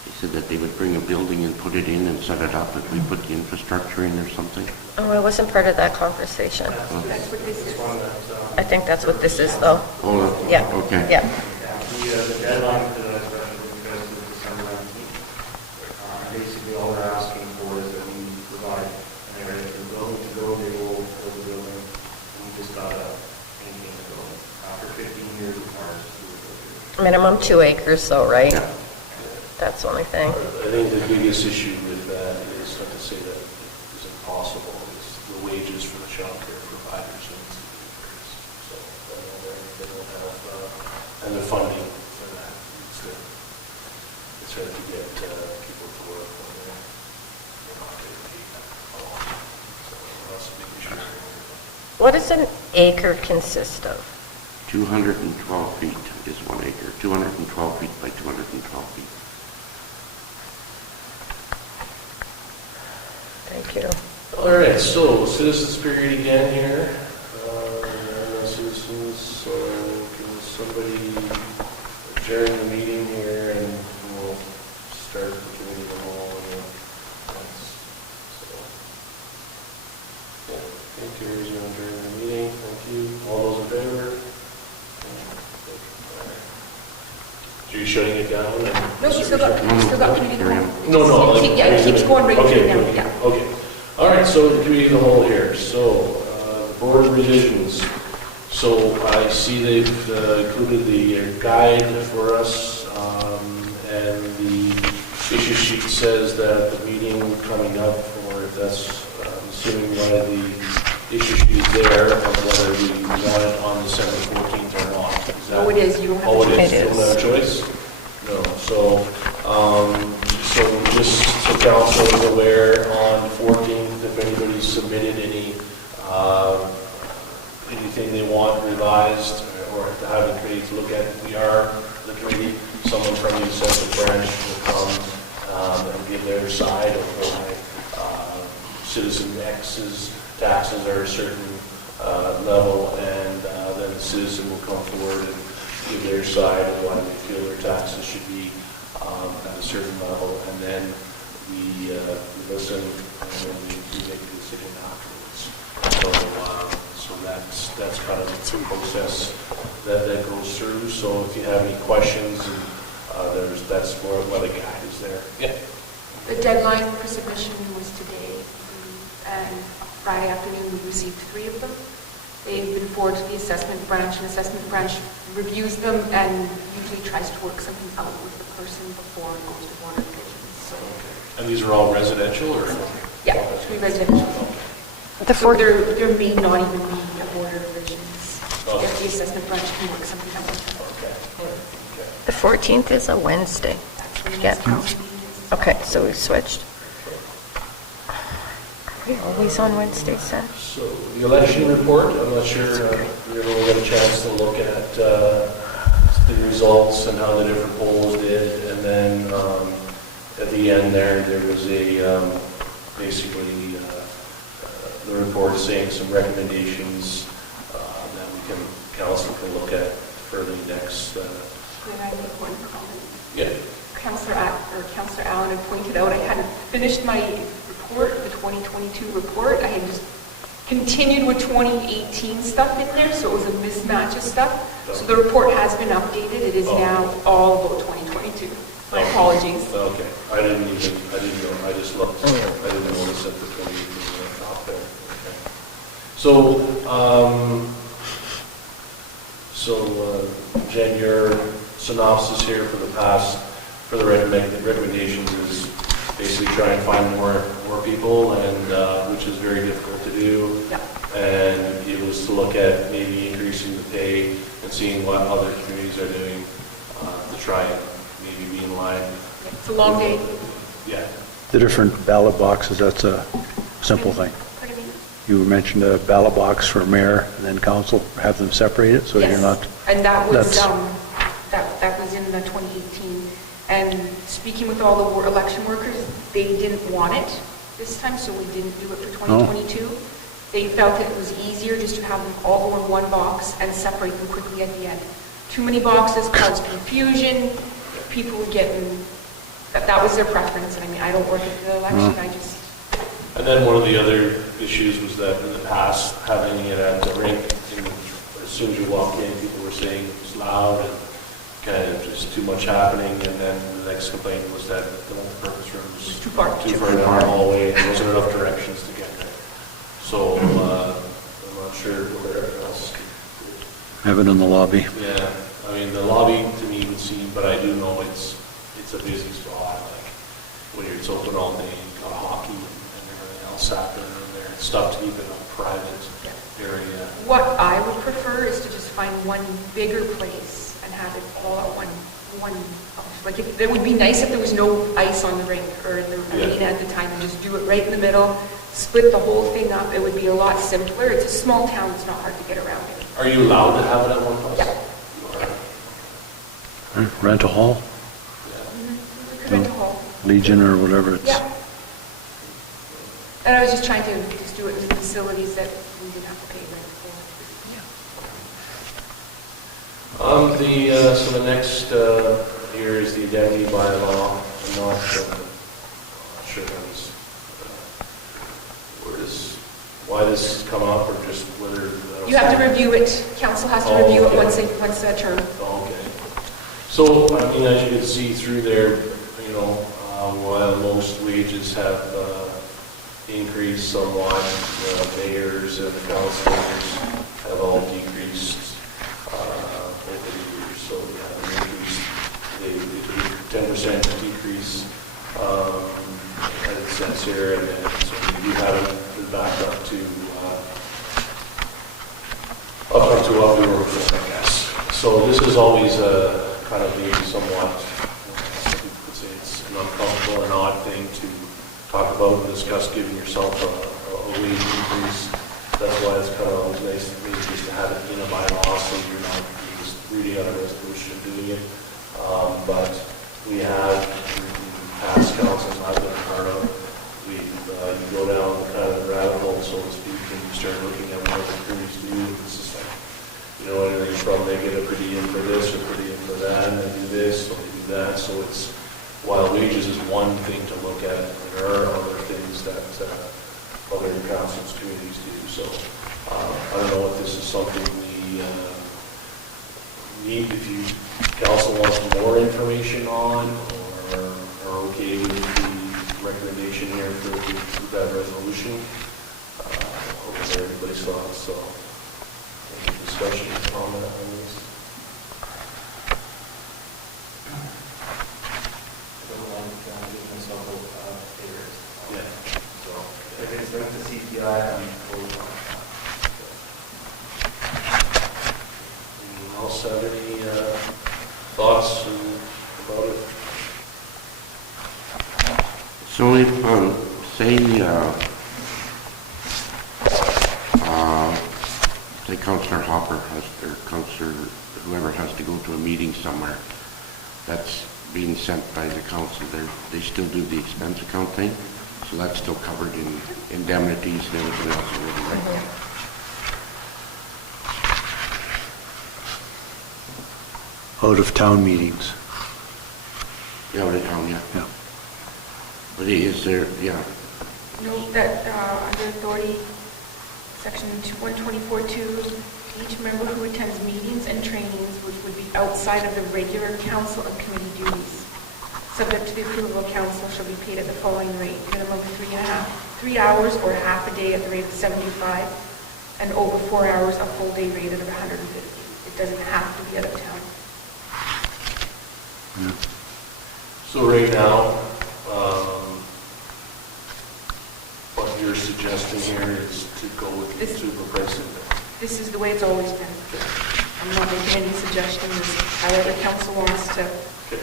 They said that they would bring a building and put it in and set it up if we put the infrastructure in or something. Oh, I wasn't part of that conversation. That's what this is. I think that's what this is, though. Oh, Yeah. okay. Yeah. The deadline for the special request is December 19th. Basically, all they're asking for is that we provide an area for the building to go, they will build the building, and we just got to maintain the building. After 15 years, it requires us to do the building. Minimum 2 acres, though, right? Yeah. That's the only thing. I think the biggest issue with that is not to say that it is impossible, is the wages for the child care providers. So they will have, and the funding for that. It's hard to get people to work when they're not getting paid a lot. So that's a big issue. What does an acre consist of? 212 feet is 1 acre. 212 feet by 212 feet. Thank you. All right, so citizens period again here. everybody adjourn the meeting here and we'll start the committee of the whole. Thank you, here's your adjourn the meeting. Thank you. All those in favor? So you're shutting it down? No, we still got committee of the whole. No. Yeah, it keeps going right through now, Okay, yeah. okay. All right, so the committee of the whole here. So, board revisions. So I see they've included the guide for us, and the issue sheet says that the meeting coming up, or if that's assuming why the issue sheet is there, of whether we want it on December 14th or not. Is that- Oh, it is, you don't have a Oh, it choice. is, you don't have a choice? No, so just so council is aware, on 14th, if anybody's submitted anything they want revised or to have the committee to look at, we are the committee, someone from the assessment branch will come and give their side of why citizen X's taxes are a certain level, and then the citizen will come forward and give their side of why they feel their taxes should be at a certain level, and then we listen and then we make a decision afterwards. So that's kind of the process that goes through. So if you have any questions, that's more what a guide is there. Yeah. The deadline for submission was today, and Friday afternoon we received 3 of them. They've been forwarded to the assessment branch, and the assessment branch reviews them and usually tries to work something out with the person before it goes to board of revisions. So, And these are all residential or? yeah, 3 residential. The So 4th, there may not even be a board of revisions Okay. if the assessment branch can work something out with them. the 14th is a Wednesday. That's when the Yeah. next council meeting is. Okay, so we switched. Are we always on Wednesdays then? So the election report, I'm not sure, we got a chance to look at the results and how the different polls did, and then at the end there was basically the report saying some recommendations that council can look at for the next. Can I make one comment? Yeah. Councillor Allen had pointed out I hadn't finished my report, the 2022 report. I had just continued with 2018 stuff in there, so it was a mismatch of stuff. So the report has been updated. It is now all about 2022. My apologies. Okay, I didn't know, I just looked, I didn't notice that the 2018 was out there. Okay. So, Jen, your synopsis here for the recommendations is basically try and find more people, and which is very difficult to do. Yeah. And it was to look at maybe increasing the pay and seeing what other communities are doing to try and maybe be in line. It's a long day. Yeah. The different ballot boxes, that's a simple thing. Pardon me? You mentioned a ballot box for mayor and then council, have them separated, so you're Yes. not... And that was, That's- that was in the 2018. And speaking with all the election workers, they didn't want it this time, so we didn't do it for 2022. They felt it was easier just to have them all go in one box and separate them quickly at the end. Too many boxes caused confusion, people would get in, that was their preference, and I mean, I don't work at the election, I just... And then one of the other issues was that in the past, having it at the rink, as soon as you walk in, people were saying it was loud and kind of just too much happening, and then the next complaint was that the multi-purpose room was Too far. down the hallway, there wasn't enough directions to get there. So, I'm not sure where else. Have it in the lobby. Yeah, I mean, the lobby to me would seem, but I do know it's a busy spot, like, when it's open all day, you've got hockey and everything else happening in there. It's tough to keep it a private area. What I would prefer is to just find one bigger place and have it all at one, like, it would be nice if there was no ice on the rink or in the arena at the time, and just do it right in the middle, split the whole thing up, it would be a lot simpler. It's a small town, it's not hard to get around in. Are you allowed to have it at one place? Yeah. You are. Rent a hall, We could rent a hall. Legion or whatever it's... Yeah. And I was just trying to just do it in facilities that we didn't have to pay rent for. So the next here is the indemnity bylaw. I'm not sure why this has come up, or just whether... You have to review it. Council has to review it once a term. Oh, okay. So, I mean, as you can see through there, you know, while most wages have increased somewhat, the mayors and the councilors have all decreased over the years. So, yeah, they took a 10% decrease, as it says here, and then so we have it back up to what we were before, I guess. So this is always kind of the somewhat, some people could say it's an uncomfortable and odd thing to talk about and discuss, giving yourself a wage increase. That's why it's kind of always nice just to have it in a bylaw, so you're not just reading out a resolution and doing it. But we have, in past councils I've been part of, you go down kind of the rabbit hole, so to speak, and you start looking at what the crews do. It's just like, you know, anything from they get a per diem for this or per diem for that, and they do this or they do that. So it's, while wages is one thing to look at, there are other things that other councils, communities do. So I don't know if this is something we need, if you council wants more information on, or okay with the recommendation here for that resolution. Hope everybody's thoughts. So, any discussion, comment on this? Yeah. So, If it's linked to CPI, I'm totally fine. anyone else have any thoughts about it? So if, say Councillor Hopper has, or Councillor whoever has to go to a meeting somewhere, that's being sent by the council, they still do the expense account thing, so that's still covered in indemnities and everything else already, right? Out of town meetings. Yeah, out of town, yeah. Yeah. But is there, yeah, Note that under authority, section 124.2, each member who attends meetings and trainings which would be outside of the regular council and committee duties, subject to the approval of council, shall be paid at the following rate: minimum of 3 hours or half a day at the rate of 75, and over 4 hours a full day rate of 150. It doesn't have to be out of town. So right now, what you're suggesting here is to go with the super price index. This is the way it's always been. I'm not making any suggestions. However council wants to. Okay.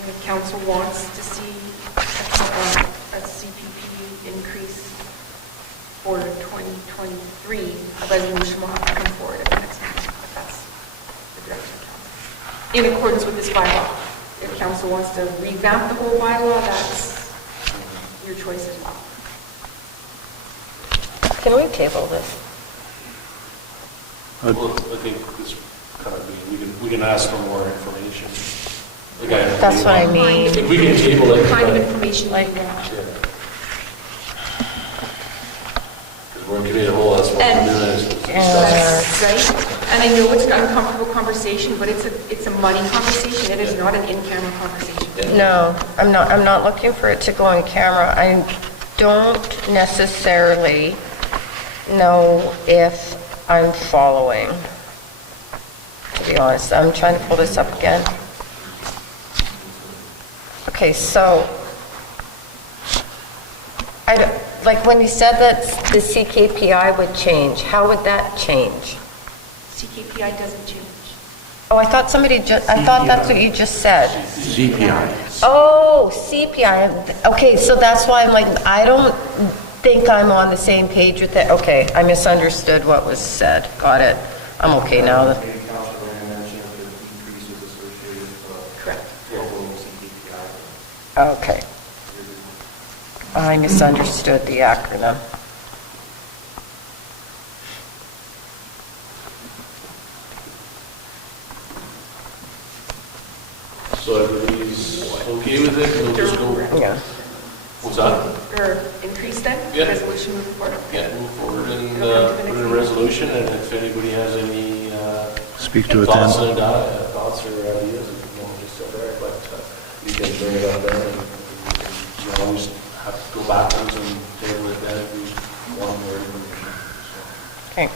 And if council wants to see a CPP increase for 2023, a resolution will have to come forward at the next meeting. But that's the direction of council. In accordance with this bylaw. If council wants to revamp the whole bylaw, that's your choice as well. Can we table this? Well, I think this kind of we can ask for more information. That's what I mean. If we can table it. What kind of information you Like- want. Yeah. Because we're giving it a whole lot of minutes to discuss. Right? And I know it's an uncomfortable conversation, but it's a money conversation. It is not an in-camera conversation. No, I'm not looking for it to go on camera. I don't necessarily know if I'm following, to be honest. I'm trying to pull this up again. Okay, so, like when you said that the CKPI would change, how would that change? CKPI doesn't change. Oh, I thought I thought that's what you just said. CPI. Oh, CPI. Okay, so that's why I'm like, I don't think I'm on the same page with it. Okay, I misunderstood what was said. Got it. I'm okay now. Maybe Councilor Rand mentioned the decreases associated with Correct. local CPI. Okay. I misunderstood the acronym. okay with it, we'll just go. Yeah. What's that? Or increase then? Yeah. Resolution move forward. Yeah, move forward and It'll come to the put in a next resolution, and if anybody has any Speak to it then. thoughts or ideas, if you want to just sit there, but you can bring it up then, and you always have to go backwards and table it then if we want more information. Okay.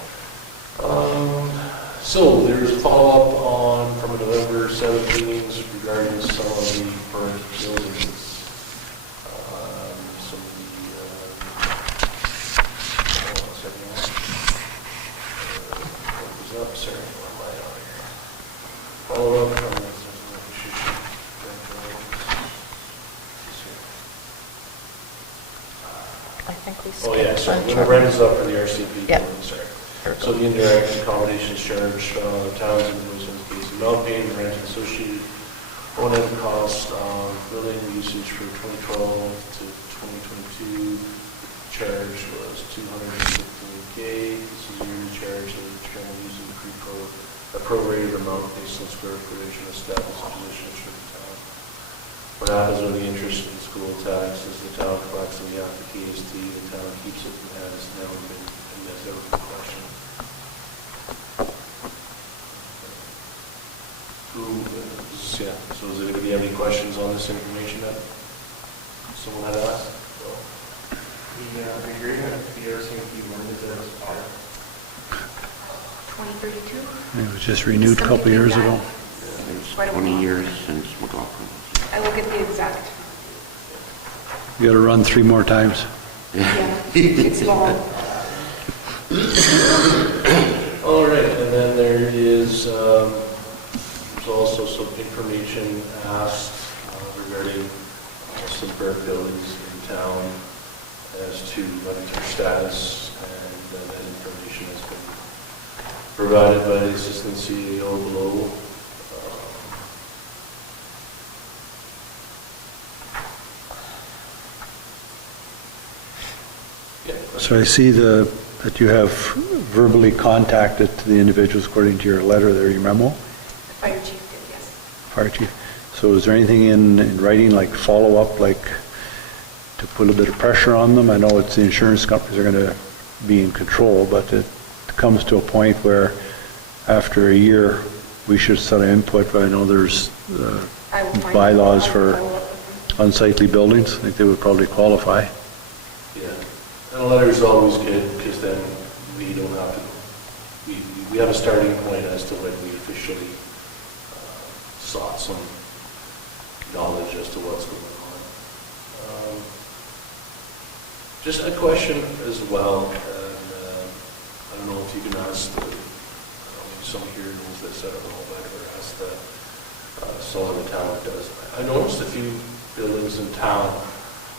So there's a follow-up from the November 7th meetings regarding some of the burnt buildings. Some of the, hold on a second here. What was up, sir? Where am I on here? Follow-up from I think we oh, yeah, sorry. skipped When one. the rent is up for the RCP Yeah. building, sorry. So the indirect accommodations charged the towns in the case of not paying the rent associated O&M cost building usage for 2012 to 2022. The charge was $215K. This is a yearly charge that is currently using a prorated amount based on square footage and established positions for the town. What happens when the interest in school tax is the town collects on behalf of KST, the town keeps it and has now been, and that's out of the question. Yeah, so does anybody have any questions on this information that someone had asked? The agreement with the RCMP, when did that expire? 2032? It was just renewed a couple of years ago. It's Quite a 20 while. years since McLaughlin. I will get the exact. You got to run 3 more times. Yeah, it's long. All right, and then there is, there's also some information asked regarding some burnt buildings in town as to their status, and that information has been provided by the Assistant CEO below. So I see that you have verbally contacted the individuals according to your letter there, your memo, The fire chief did, yes. fire chief. So is there anything in writing, like follow-up, like to put a bit of pressure on them? I know it's the insurance companies are going to be in control, but it comes to a point where after a year, we should set an input, but I know there's I will find bylaws out. for I will follow up with them. unsightly buildings. I think they would probably qualify. Yeah, and a letter is always good, because then we don't have to, we have a starting point as to when we officially sought some knowledge as to what's going on. Just a question as well, and I don't know if you can ask, maybe someone here knows this, I don't know if I've ever asked that, someone in the town that does. I noticed a few buildings in town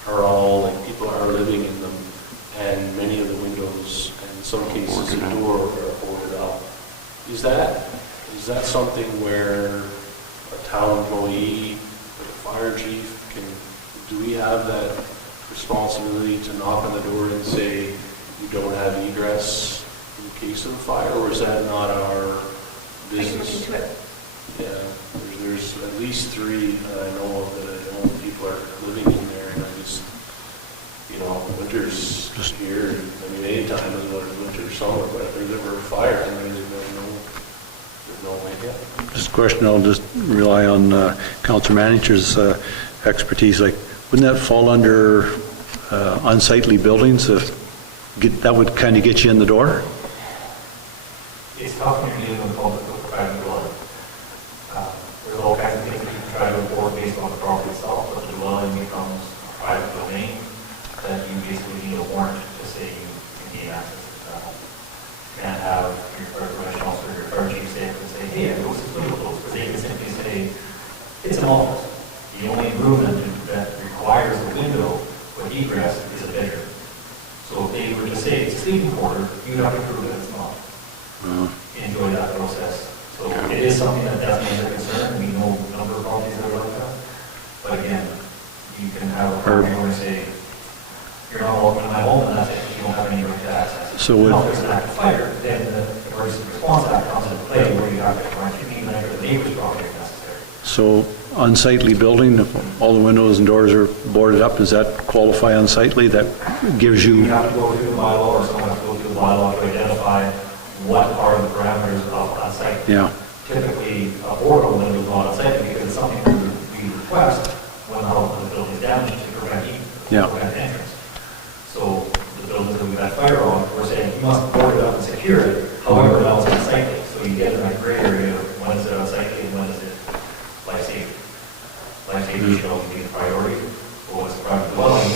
are all, like, people are living in them, and many of the windows, and in some cases, the door are boarded up. Is that something where a town employee, like a fire chief, do we have that responsibility to knock on the door and say, you don't have egress in case of a fire, or is that not our I can look business? into it. Yeah, there's at least 3 that I know of that I know people are living in there, and I just, winter's just here, I mean, anytime is winter, summer, but if there's ever a fire, I mean, there's no way, yeah. Just a question, I'll just rely on council manager's expertise. Like, wouldn't that fall under unsightly buildings? That would kind of get you in the door? It's tough when you're dealing with public with private dwelling. There's all kinds of things that you can try to report based on the property itself, but the dwelling becomes a private domain, then you basically need a warrant to say you can gain access to that. You can't have your correctional officer, your fire chief say, hey, I noticed this window closed, because they can simply say, it's an office. The only room that requires a window with egress is a bedroom. So if they were to say it's a sleeping quarter, you'd have to prove that it's not. Enjoy that process. So it is something that definitely is a concern. We know a number of properties that are like that. But again, you can have a property owner say, you're not welcome to my home, and that's it. You don't have any right to access it. So would- Now, if there's an active fire, then the Emergency Response Act comes into play where you have to grant you need to enter the neighbor's property if necessary. So unsightly building, if all the windows and doors are boarded up, does that qualify unsightly? That gives You you, have to go through the bylaw, or someone has to go through the bylaw to identify what are the parameters of that site. yeah, Typically, a board window is not unsightly because it's something we request when the building is damaged to prevent heat, Yeah. to prevent entrance. So the buildings that we've had fire on, we're saying you must board it up and secure it, however, now it's unsightly. So you get in that gray area of when is it unsightly and when is it life safety. Life safety should always be the priority, but when it's a private dwelling,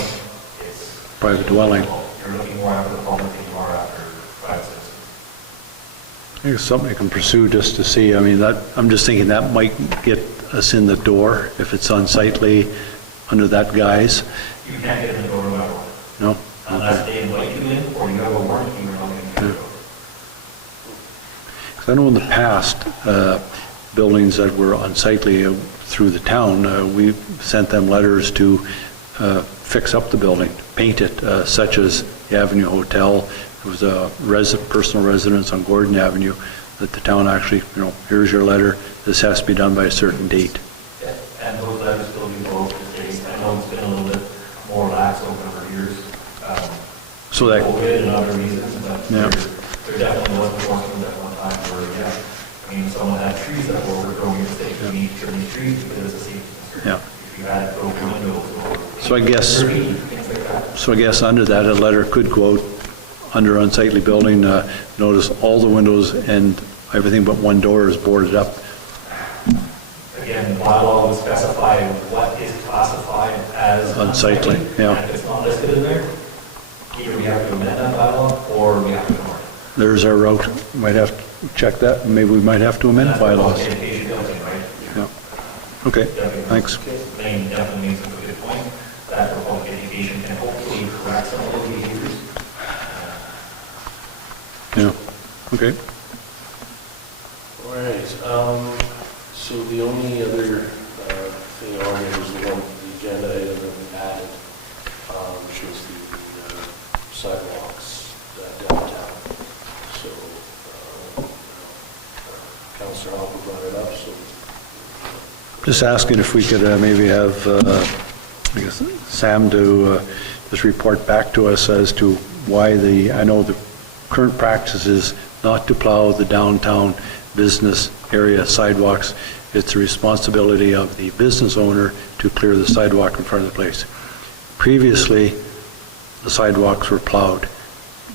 it's. private dwelling. You're looking more after the public than you are after private citizens. I think it's something you can pursue just to see. I mean, that, I'm just thinking that might get us in the door if it's unsightly under that guise. You can't get in the door no matter what. No? Unless Okay. they invite you in, or you have a warranty, you're not going to get in the door. 'Cause I know in the past, buildings that were unsightly through the town, we sent them letters to fix up the building, paint it, such as the Avenue Hotel. There was a personal residence on Gordon Avenue that the town actually, here's your letter, this has to be done by a certain date. Yeah, and those letters still do go to the state. I know it's been a little bit more lax over the years. So that, COVID and other reasons, but Yeah. there definitely was enforcement at one time where, yeah, I mean, someone had trees that were overgrowing the state, you need to trim these trees because it's a safety concern. Yeah. If you had broken windows or. So I guess- Graffiti, things like that. so I guess under that, a letter could go out under unsightly building, notice all the windows and everything but one door is boarded up. Again, the bylaw would specify what is classified as Unsightly, yeah. And if it's not listed in there, either we have to amend that bylaw or we have to ignore it. There's our route. Might have to check that. Maybe we might have to amend That's what bylaws. sanitation does, right? Yeah. Okay, thanks. Maine definitely makes a good point, that for public education can hopefully correct some of those behaviors. Yeah, okay. All right, so the only other thing on here is the one, the agenda item that we added, which was the sidewalks downtown. So, Councillor Hopper brought it up, so. Just asking if we could maybe have, I guess, Sam to just report back to us as to why I know the current practice is not to plow the downtown business area sidewalks. It's the responsibility of the business owner to clear the sidewalk in front of the place. Previously, the sidewalks were plowed.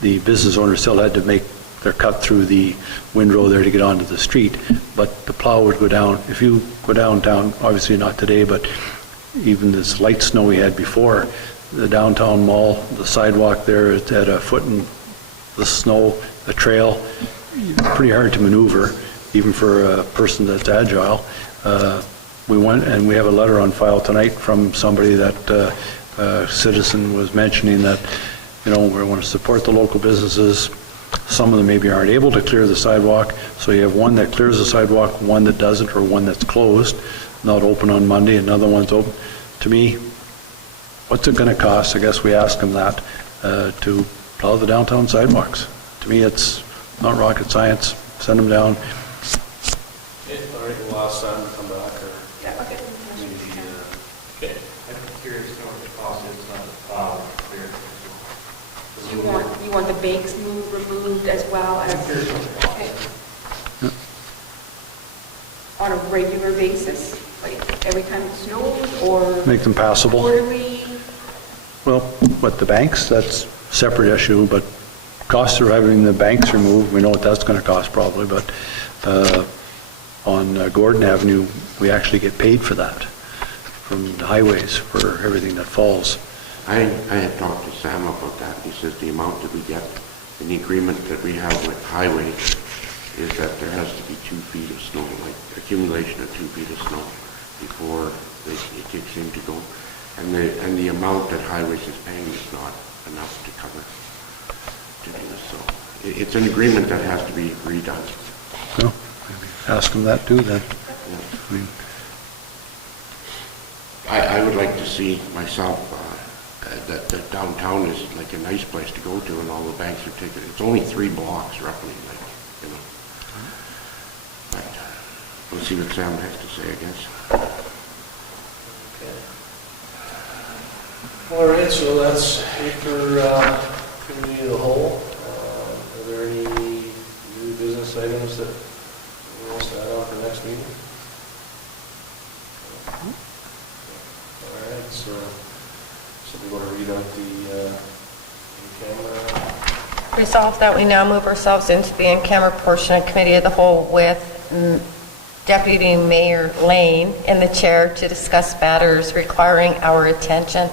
The business owner still had to make their cut through the windrow there to get onto the street, but the plow would go down. If you go downtown, obviously not today, but even this light snow we had before, the downtown mall, the sidewalk there is at a foot in the snow, the trail, pretty hard to maneuver, even for a person that's agile. We went, and we have a letter on file tonight from somebody that a citizen was mentioning that, we want to support the local businesses. Some of them maybe aren't able to clear the sidewalk, so you have one that clears the sidewalk, one that doesn't, or one that's closed, not open on Monday, another one's open. To me, what's it going to cost? I guess we ask them that, to plow the downtown sidewalks. To me, it's not rocket science. Send them down. Okay, all right, we'll ask Sam to come back, or Yeah, okay. maybe, okay. I'm curious to know what the cost is on the plow clear. You want the banks removed as well I'm as, curious what the cost okay, is. on a regular basis, like every time it snows, or Make them passable. quarterly? Well, what the banks, that's a separate issue, but costs of having the banks removed, we know what that's going to cost probably, but on Gordon Avenue, we actually get paid for that from the highways for everything that falls. I had talked to Sam about that. He says the amount that we get in the agreement that we have with Highway is that there has to be 2 feet of snow, like accumulation of 2 feet of snow before it kicks in to go. And the amount that Highways is paying is not enough to cover to do this. So it's an agreement that has to be redone. So, maybe ask them that too then. I mean, I would like to see myself that downtown is like a nice place to go to, and all the banks are taking. It's only 3 blocks roughly, But we'll see what Sam has to say, I guess. All right, so that's it for committee of the whole. Are there any new business items that we want to add on for next meeting? All right, so we want to read out the in-camera. Resolved that we now move ourselves into the in-camera portion of Committee of the Whole with Deputy Mayor Lane in the chair to discuss matters requiring our attention.